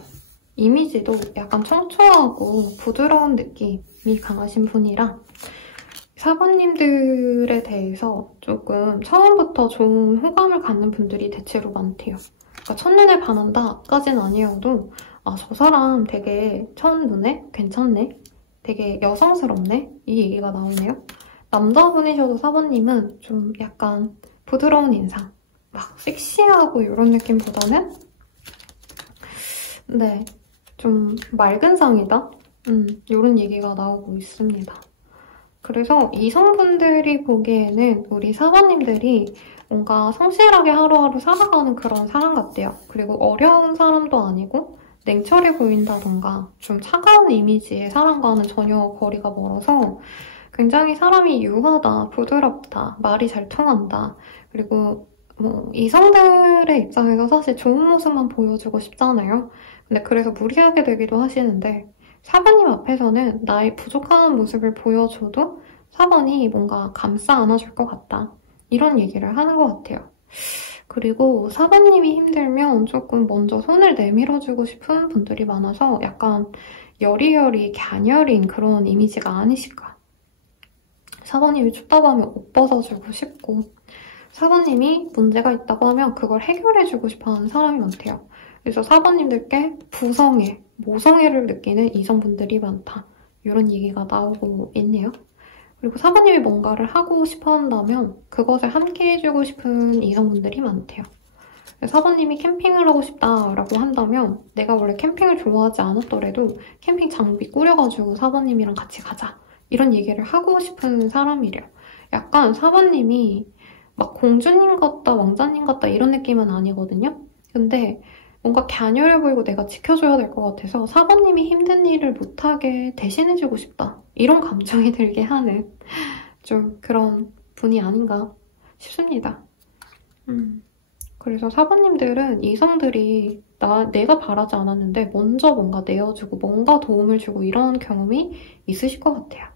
이미지도 약간 청초하고 부드러운 느낌이 강하신 분이라 4번님들에 대해서 조금 처음부터 좋은 호감을 갖는 분들이 대체로 많대요. 그러니까 첫눈에 반한다까진 아니어도 아, 저 사람 되게 첫눈에 괜찮네? 되게 여성스럽네? 이 얘기가 나오네요. 남자분이셔도 4번님은 좀 약간 부드러운 인상, 막 섹시하고 이런 느낌보다는 네, 좀 맑은 상이다? 이런 얘기가 나오고 있습니다. 그래서 이성분들이 보기에는 우리 4번님들이 뭔가 성실하게 하루하루 살아가는 그런 사람 같대요. 그리고 어려운 사람도 아니고 냉철해 보인다던가 좀 차가운 이미지의 사람과는 전혀 거리가 멀어서 굉장히 사람이 유하다, 부드럽다, 말이 잘 통한다. 그리고 뭐 이성들의 입장에서 사실 좋은 모습만 보여주고 싶잖아요. 근데 그래서 무리하게 되기도 하시는데 4번님 앞에서는 나의 부족한 모습을 보여줘도 4번이 뭔가 감싸 안아줄 것 같다. 이런 얘기를 하는 것 같아요. 그리고 4번님이 힘들면 조금 먼저 손을 내밀어주고 싶은 분들이 많아서 약간 여리여리 갸녀린 그런 이미지가 아니실까. 4번님이 춥다고 하면 옷 벗어주고 싶고 4번님이 문제가 있다고 하면 그걸 해결해주고 싶어하는 사람이 많대요. 그래서 4번님들께 부성애, 모성애를 느끼는 이성분들이 많다. 이런 얘기가 나오고 있네요. 그리고 4번님이 뭔가를 하고 싶어 한다면 그것을 함께 해주고 싶은 이성분들이 많대요. 4번님이 캠핑을 하고 싶다라고 한다면 내가 원래 캠핑을 좋아하지 않았더라도 캠핑 장비 꾸려가지고 4번님이랑 같이 가자. 이런 얘기를 하고 싶은 사람이래요. 약간 4번님이 막 공주님 같다, 왕자님 같다 이런 느낌은 아니거든요. 근데 뭔가 갸녀려 보이고 내가 지켜줘야 될 것 같아서 4번님이 힘든 일을 못하게 대신해주고 싶다. 이런 감정이 들게 하는 좀 그런 분이 아닌가 싶습니다. 그래서 4번님들은 이성들이 내가 바라지 않았는데 먼저 뭔가 내어주고 뭔가 도움을 주고 이런 경험이 있으실 것 같아요.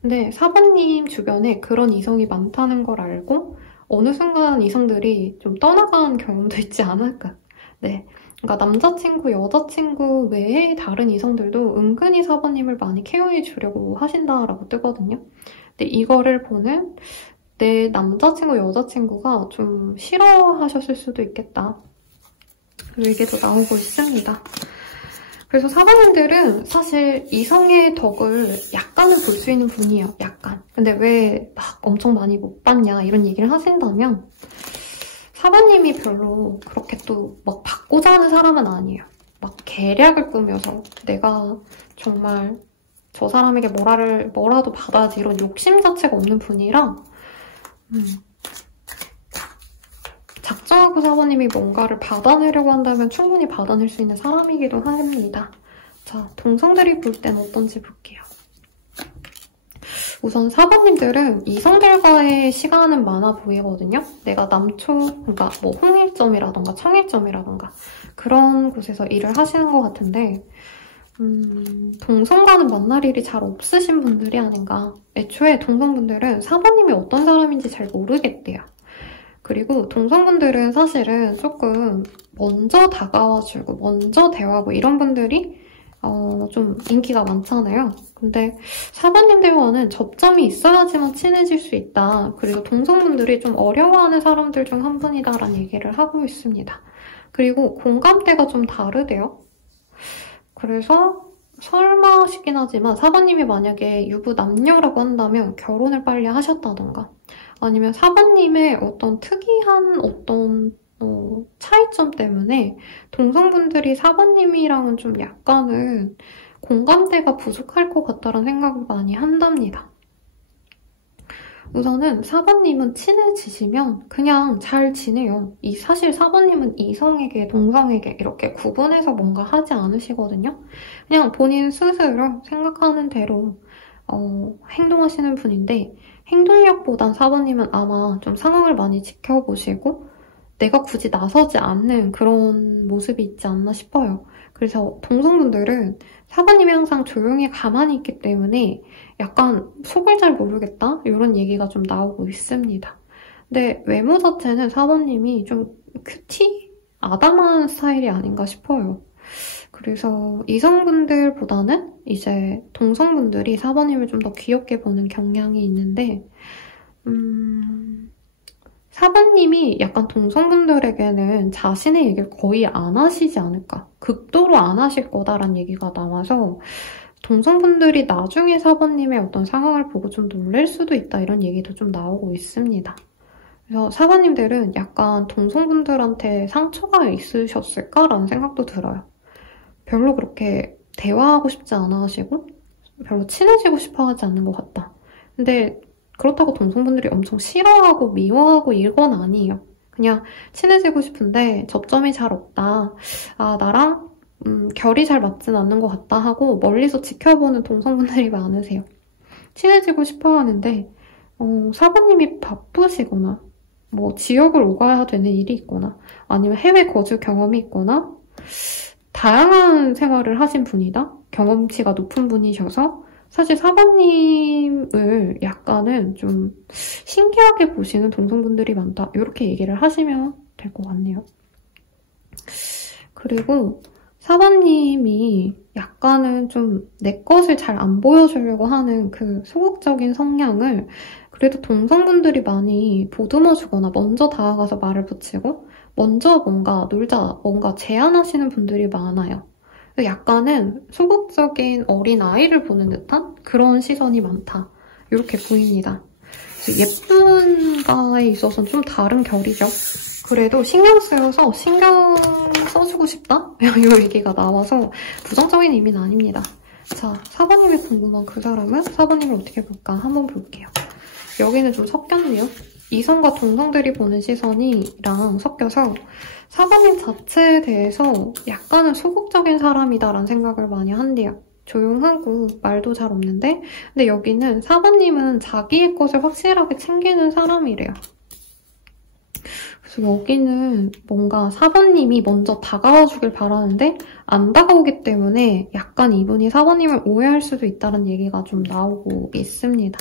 근데 4번님 주변에 그런 이성이 많다는 걸 알고 어느 순간 이성들이 좀 떠나간 경험도 있지 않을까. 네, 그러니까 남자친구, 여자친구 외에 다른 이성들도 은근히 4번님을 많이 케어해주려고 하신다라고 뜨거든요. 근데 이거를 보는 내 남자친구, 여자친구가 좀 싫어하셨을 수도 있겠다. 그리고 이게 또 나오고 있습니다. 그래서 4번님들은 사실 이성의 덕을 약간은 볼 수 있는 분이에요. 약간. 근데 왜 막 엄청 많이 못 봤냐 이런 얘기를 하신다면 4번님이 별로 그렇게 또 막 받고자 하는 사람은 아니에요. 막 계략을 꾸며서 내가 정말 저 사람에게 뭐라도 받아야지 이런 욕심 자체가 없는 분이라 작정하고 4번님이 뭔가를 받아내려고 한다면 충분히 받아낼 수 있는 사람이기도 합니다. 자, 동성들이 볼 땐 어떤지 볼게요. 우선 4번님들은 이성들과의 시간은 많아 보이거든요. 내가 그러니까 뭐 홍일점이라던가 청일점이라던가 그런 곳에서 일을 하시는 것 같은데 동성과는 만날 일이 잘 없으신 분들이 아닌가. 애초에 동성분들은 4번님이 어떤 사람인지 잘 모르겠대요. 그리고 동성분들은 사실은 조금 먼저 다가와주고 먼저 대화하고 이런 분들이 좀 인기가 많잖아요. 근데 4번님들과는 접점이 있어야지만 친해질 수 있다. 그리고 동성분들이 좀 어려워하는 사람들 중 한 분이다라는 얘기를 하고 있습니다. 그리고 공감대가 좀 다르대요. 그래서 설마 싶긴 하지만 사번님이 만약에 유부남녀라고 한다면 결혼을 빨리 하셨다던가 아니면 사번님의 어떤 특이한 어떤 차이점 때문에 동성분들이 사번님이랑은 좀 약간은 공감대가 부족할 것 같다는 생각을 많이 한답니다. 우선은 사번님은 친해지시면 그냥 잘 지내요. 사실 사번님은 이성에게 동성에게 이렇게 구분해서 뭔가 하지 않으시거든요. 그냥 본인 스스로 생각하는 대로 행동하시는 분인데 행동력보단 사번님은 아마 좀 상황을 많이 지켜보시고 내가 굳이 나서지 않는 그런 모습이 있지 않나 싶어요. 그래서 동성분들은 사번님이 항상 조용히 가만히 있기 때문에 약간 속을 잘 모르겠다? 이런 얘기가 좀 나오고 있습니다. 근데 외모 자체는 사번님이 좀 큐티? 아담한 스타일이 아닌가 싶어요. 그래서 이성분들보다는 이제 동성분들이 사번님을 좀 더 귀엽게 보는 경향이 있는데 사번님이 약간 동성분들에게는 자신의 얘기를 거의 안 하시지 않을까. 극도로 안 하실 거다라는 얘기가 나와서 동성분들이 나중에 사번님의 어떤 상황을 보고 좀 놀랄 수도 있다 이런 얘기도 좀 나오고 있습니다. 그래서 사번님들은 약간 동성분들한테 상처가 있으셨을까라는 생각도 들어요. 별로 그렇게 대화하고 싶지 않아 하시고 별로 친해지고 싶어 하지 않는 것 같다. 근데 그렇다고 동성분들이 엄청 싫어하고 미워하고 이건 아니에요. 그냥 친해지고 싶은데 접점이 잘 없다. 아, 나랑 결이 잘 맞진 않는 것 같다 하고 멀리서 지켜보는 동성분들이 많으세요. 친해지고 싶어 하는데 사부님이 바쁘시거나 뭐 지역을 오가야 되는 일이 있거나 아니면 해외 거주 경험이 있거나 다양한 생활을 하신 분이다? 경험치가 높은 분이셔서 사실 사번님을 약간은 좀 신기하게 보시는 동성분들이 많다. 이렇게 얘기를 하시면 될 것 같네요. 그리고 사번님이 약간은 좀 내 것을 잘 안 보여주려고 하는 그 소극적인 성향을 그래도 동성분들이 많이 보듬어주거나 먼저 다가가서 말을 붙이고 먼저 뭔가 놀자, 뭔가 제안하시는 분들이 많아요. 약간은 소극적인 어린아이를 보는 듯한 그런 시선이 많다. 이렇게 보입니다. 예쁜가에 있어서는 좀 다른 결이죠. 그래도 신경 쓰여서 신경 써주고 싶다? 이런 얘기가 나와서 부정적인 의미는 아닙니다. 자, 사번님이 궁금한 그 사람은 사번님을 어떻게 볼까 한번 볼게요. 여기는 좀 섞였네요. 이성과 동성들이 보는 시선이랑 섞여서 사번님 자체에 대해서 약간은 소극적인 사람이다라는 생각을 많이 한대요. 조용하고 말도 잘 없는데 근데 여기는 사번님은 자기의 것을 확실하게 챙기는 사람이래요. 그래서 여기는 뭔가 사번님이 먼저 다가와 주길 바라는데 안 다가오기 때문에 약간 이분이 사번님을 오해할 수도 있다는 얘기가 좀 나오고 있습니다.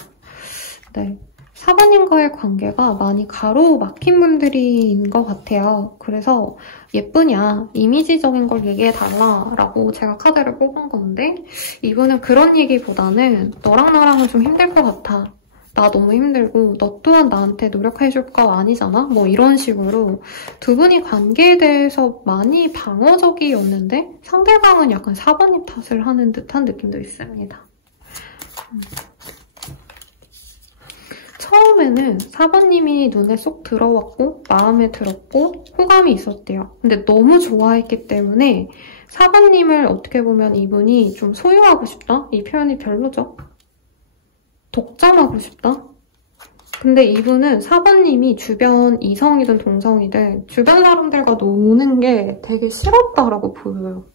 네. 사번님과의 관계가 많이 가로막힌 분들인 것 같아요. 그래서 예쁘냐, 이미지적인 걸 얘기해달라라고 제가 카드를 뽑은 건데 이분은 그런 얘기보다는 너랑 나랑은 좀 힘들 것 같아. 나 너무 힘들고 너 또한 나한테 노력해줄 거 아니잖아? 뭐 이런 식으로 두 분이 관계에 대해서 많이 방어적이었는데 상대방은 약간 사번님 탓을 하는 듯한 느낌도 있습니다. 처음에는 사번님이 눈에 쏙 들어왔고 마음에 들었고 호감이 있었대요. 근데 너무 좋아했기 때문에 사번님을 어떻게 보면 이분이 좀 소유하고 싶다? 이 표현이 별로죠? 독점하고 싶다? 근데 이분은 사번님이 주변 이성이든 동성이든 주변 사람들과 노는 게 되게 싫었다라고 보여요.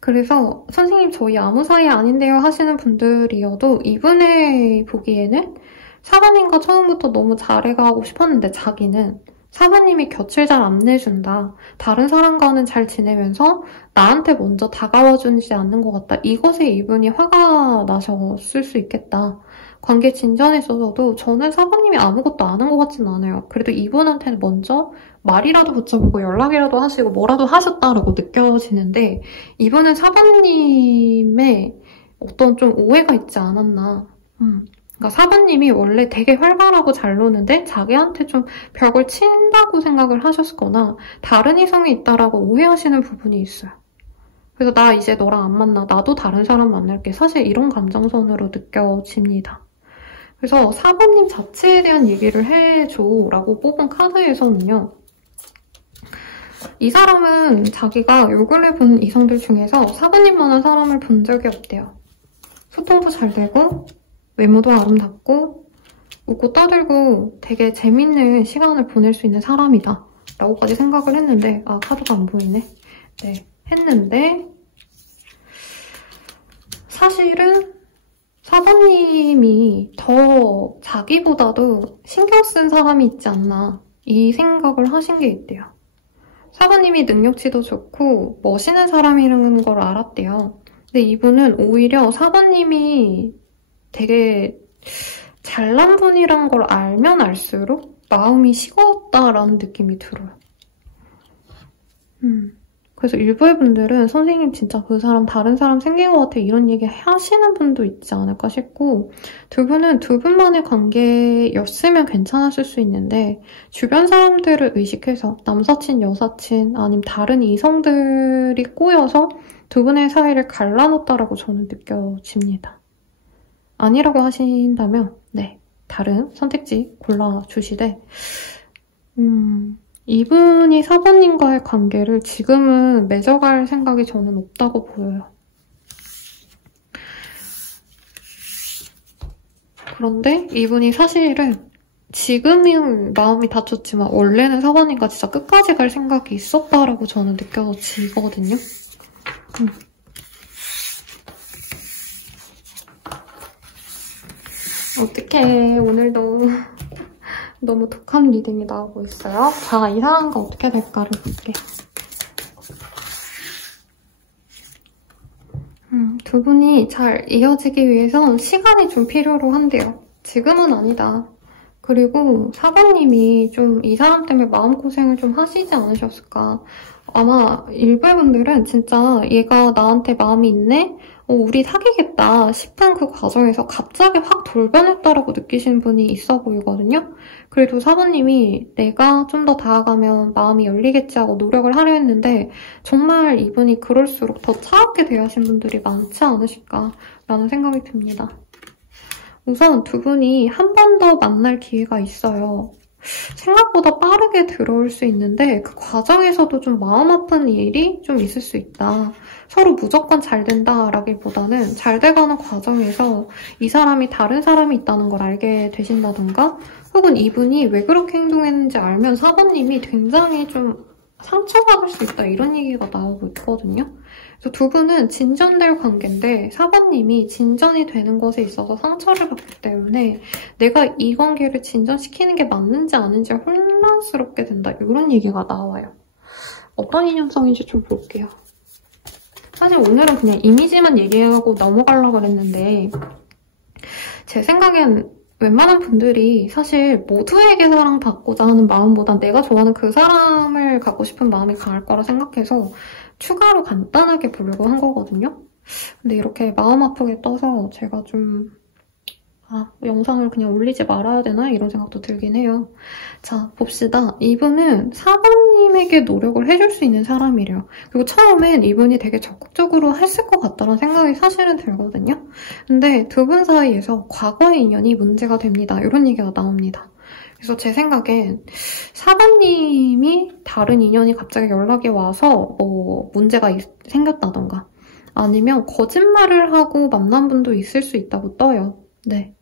그래서 선생님 저희 아무 사이 아닌데요 하시는 분들이어도 이분의 보기에는 사번님과 처음부터 너무 잘해가고 싶었는데 자기는 사번님이 곁을 잘 안 내준다. 다른 사람과는 잘 지내면서 나한테 먼저 다가와주지 않는 것 같다. 이것에 이분이 화가 나셨을 수 있겠다. 관계 진전에 있어서도 저는 사번님이 아무것도 안 한 것 같진 않아요. 그래도 이분한테는 먼저 말이라도 붙여보고 연락이라도 하시고 뭐라도 하셨다라고 느껴지는데 이분은 사번님의 어떤 좀 오해가 있지 않았나. 그러니까 사번님이 원래 되게 활발하고 잘 노는데 자기한테 좀 벽을 친다고 생각을 하셨거나 다른 이성이 있다라고 오해하시는 부분이 있어요. 그래서 나 이제 너랑 안 만나. 나도 다른 사람 만날게. 사실 이런 감정선으로 느껴집니다. 그래서 4번님 자체에 대한 얘기를 해줘 라고 뽑은 카드에서는요. 이 사람은 자기가 요 근래 본 이성들 중에서 4번님만한 사람을 본 적이 없대요. 소통도 잘 되고 외모도 아름답고 웃고 떠들고 되게 재밌는 시간을 보낼 수 있는 사람이다 라고까지 생각을 했는데 아 카드가 안 보이네. 네, 했는데 사실은 4번님이 더 자기보다도 신경 쓴 사람이 있지 않나 이 생각을 하신 게 있대요. 4번님이 능력치도 좋고 멋있는 사람이라는 걸 알았대요. 근데 이분은 오히려 4번님이 되게 잘난 분이란 걸 알면 알수록 마음이 식었다라는 느낌이 들어요. 그래서 일부의 분들은 선생님 진짜 그 사람 다른 사람 생긴 것 같아 이런 얘기 하시는 분도 있지 않을까 싶고 두 분은 두 분만의 관계였으면 괜찮았을 수 있는데 주변 사람들을 의식해서 남사친, 여사친 아니면 다른 이성들이 꼬여서 두 분의 사이를 갈라놓았다라고 저는 느껴집니다. 아니라고 하신다면 네, 다른 선택지 골라주시되 이분이 4번님과의 관계를 지금은 맺어갈 생각이 저는 없다고 보여요. 그런데 이분이 사실은 지금은 마음이 다쳤지만 원래는 4번님과 진짜 끝까지 갈 생각이 있었다라고 저는 느껴지거든요. 어떡해, 오늘도 너무 독한 리딩이 나오고 있어요. 자, 이 사람과 어떻게 될까를 볼게요. 두 분이 잘 이어지기 위해선 시간이 좀 필요로 한대요. 지금은 아니다. 그리고 4번님이 좀 이 사람 때문에 마음고생을 좀 하시지 않으셨을까. 아마 일부 분들은 진짜 얘가 나한테 마음이 있네? 우리 사귀겠다 싶은 그 과정에서 갑자기 확 돌변했다라고 느끼시는 분이 있어 보이거든요. 그래도 4번님이 내가 좀 더 다가가면 마음이 열리겠지 하고 노력을 하려 했는데 정말 이분이 그럴수록 더 차갑게 대하신 분들이 많지 않으실까라는 생각이 듭니다. 우선 두 분이 한 번 더 만날 기회가 있어요. 생각보다 빠르게 들어올 수 있는데 그 과정에서도 좀 마음 아픈 일이 좀 있을 수 있다. 서로 무조건 잘 된다라기보다는 잘 돼가는 과정에서 이 사람이 다른 사람이 있다는 걸 알게 되신다던가 혹은 이분이 왜 그렇게 행동했는지 알면 4번님이 굉장히 좀 상처받을 수 있다 이런 얘기가 나오고 있거든요. 그래서 두 분은 진전될 관계인데 4번님이 진전이 되는 것에 있어서 상처를 받기 때문에 내가 이 관계를 진전시키는 게 맞는지 아닌지 혼란스럽게 된다 이런 얘기가 나와요. 어떤 인연성인지 좀 볼게요. 사실 오늘은 그냥 이미지만 얘기하고 넘어가려고 했는데 제 생각엔 웬만한 분들이 사실 모두에게 사랑받고자 하는 마음보단 내가 좋아하는 그 사람을 갖고 싶은 마음이 강할 거라 생각해서 추가로 간단하게 보려고 한 거거든요. 근데 이렇게 마음 아프게 떠서 제가 좀 영상을 그냥 올리지 말아야 되나? 이런 생각도 들긴 해요. 자, 봅시다. 이분은 4번님에게 노력을 해줄 수 있는 사람이래요. 그리고 처음엔 이분이 되게 적극적으로 했을 것 같다는 생각이 사실은 들거든요. 근데 두 분 사이에서 과거의 인연이 문제가 됩니다. 이런 얘기가 나옵니다. 그래서 제 생각엔 4번님이 다른 인연이 갑자기 연락이 와서 뭐 문제가 생겼다던가 아니면 거짓말을 하고 만난 분도 있을 수 있다고 떠요. 네.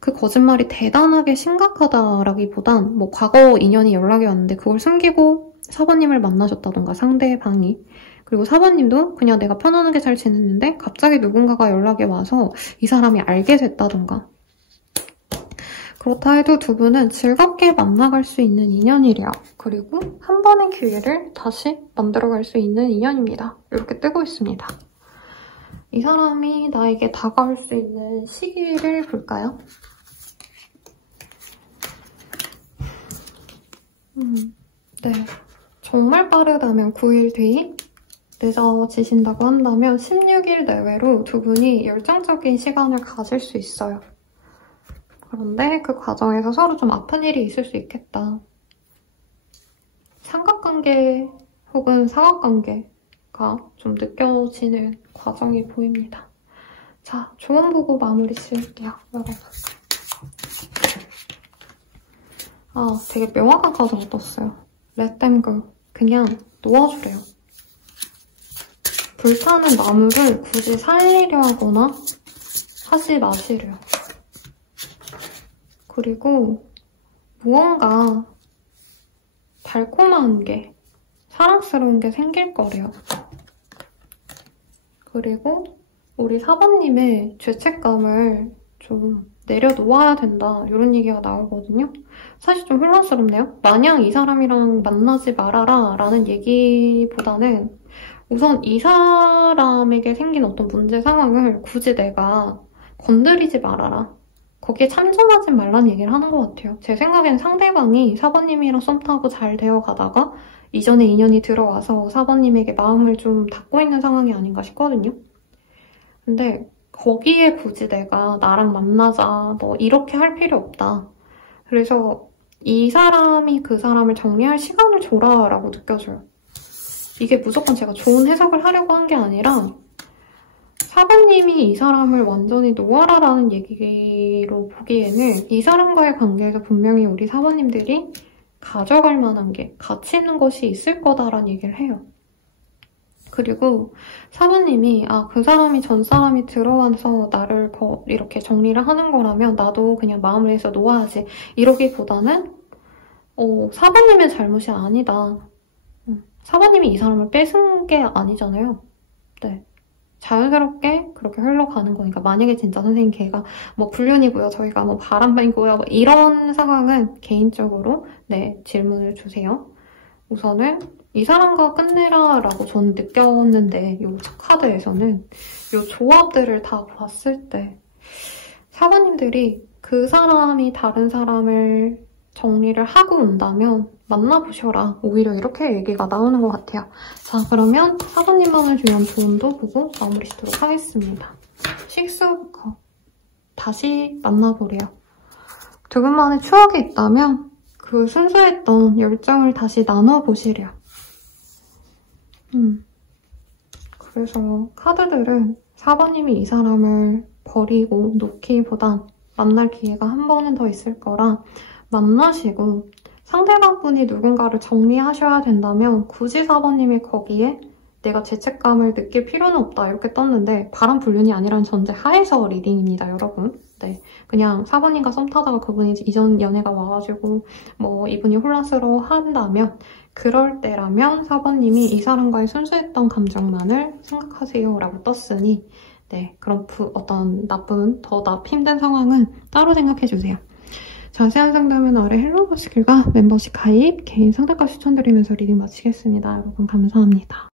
그 거짓말이 대단하게 심각하다라기보단 뭐 과거 인연이 연락이 왔는데 그걸 숨기고 4번님을 만나셨다던가 상대방이 그리고 4번님도 그냥 내가 편안하게 잘 지냈는데 갑자기 누군가가 연락이 와서 이 사람이 알게 됐다던가 그렇다 해도 두 분은 즐겁게 만나갈 수 있는 인연이래요. 그리고 한 번의 기회를 다시 만들어갈 수 있는 인연입니다. 이렇게 뜨고 있습니다. 이 사람이 나에게 다가올 수 있는 시기를 볼까요? 네. 정말 빠르다면 9일 뒤, 늦어지신다고 한다면 16일 내외로 두 분이 열정적인 시간을 가질 수 있어요. 그런데 그 과정에서 서로 좀 아픈 일이 있을 수 있겠다. 삼각관계 혹은 사각관계 좀 느껴지는 과정이 보입니다. 자, 조언 보고 마무리 지을게요, 여러분. 되게 명확한 카드가 떴어요. Let them go. 그냥 놓아주래요. 불타는 나무를 굳이 살리려 하거나 하지 마시래요. 그리고 무언가 달콤한 게, 사랑스러운 게 생길 거래요. 그리고 우리 4번님의 죄책감을 좀 내려놓아야 된다, 이런 얘기가 나오거든요. 사실 좀 혼란스럽네요. 마냥 이 사람이랑 만나지 말아라 라는 얘기보다는 우선 이 사람에게 생긴 어떤 문제 상황을 굳이 내가 건드리지 말아라, 거기에 참전하지 말라는 얘기를 하는 것 같아요. 제 생각엔 상대방이 4번님이랑 썸 타고 잘 되어가다가 이전에 인연이 들어와서 4번님에게 마음을 좀 닫고 있는 상황이 아닌가 싶거든요. 근데 거기에 굳이 내가 나랑 만나자, 뭐 이렇게 할 필요 없다. 그래서 이 사람이 그 사람을 정리할 시간을 줘라 라고 느껴져요. 이게 무조건 제가 좋은 해석을 하려고 한 게 아니라 4번님이 이 사람을 완전히 놓아라라는 얘기로 보기에는 이 사람과의 관계에서 분명히 우리 4번님들이 가져갈 만한 게, 가치 있는 것이 있을 거다라는 얘기를 해요. 그리고 4번님이 그 사람이 전 사람이 들어와서 나를 이렇게 정리를 하는 거라면 나도 그냥 마음을 해서 놓아야지, 이러기보다는 4번님의 잘못이 아니다. 4번님이 이 사람을 뺏은 게 아니잖아요. 네. 자연스럽게 그렇게 흘러가는 거니까. 만약에 진짜 선생님 걔가 뭐 불륜이고요, 저희가 뭐 바람이고요, 뭐 이런 상황은 개인적으로 질문을 주세요. 우선은 이 사람과 끝내라 라고 저는 느꼈는데, 이 카드에서는 이 조합들을 다 봤을 때 4번님들이 그 사람이 다른 사람을 정리를 하고 온다면 만나보셔라, 오히려 이렇게 얘기가 나오는 것 같아요. 자, 그러면 4번님만을 위한 조언도 보고 마무리 짓도록 하겠습니다. 식스 오브 컵. 다시 만나보래요. 두 분만의 추억이 있다면 그 순수했던 열정을 다시 나눠보시래요. 그래서 카드들은 4번님이 이 사람을 버리고 놓기보단 만날 기회가 한 번은 더 있을 거라 만나시고, 상대방분이 누군가를 정리하셔야 된다면 굳이 4번님이 거기에 내가 죄책감을 느낄 필요는 없다, 이렇게 떴는데 바람 불륜이 아니라는 전제 하에서 리딩입니다, 여러분. 네, 그냥 4번님과 썸 타다가 그분이 이전 연애가 와가지고 뭐 이분이 혼란스러워 한다면, 그럴 때라면 4번님이 이 사람과의 순수했던 감정만을 생각하세요 라고 떴으니, 그런 어떤 더 힘든 상황은 따로 생각해주세요. 자세한 상담은 아래 헬로버스킬과 멤버십 가입, 개인 상담가 추천드리면서 리딩 마치겠습니다. 여러분 감사합니다.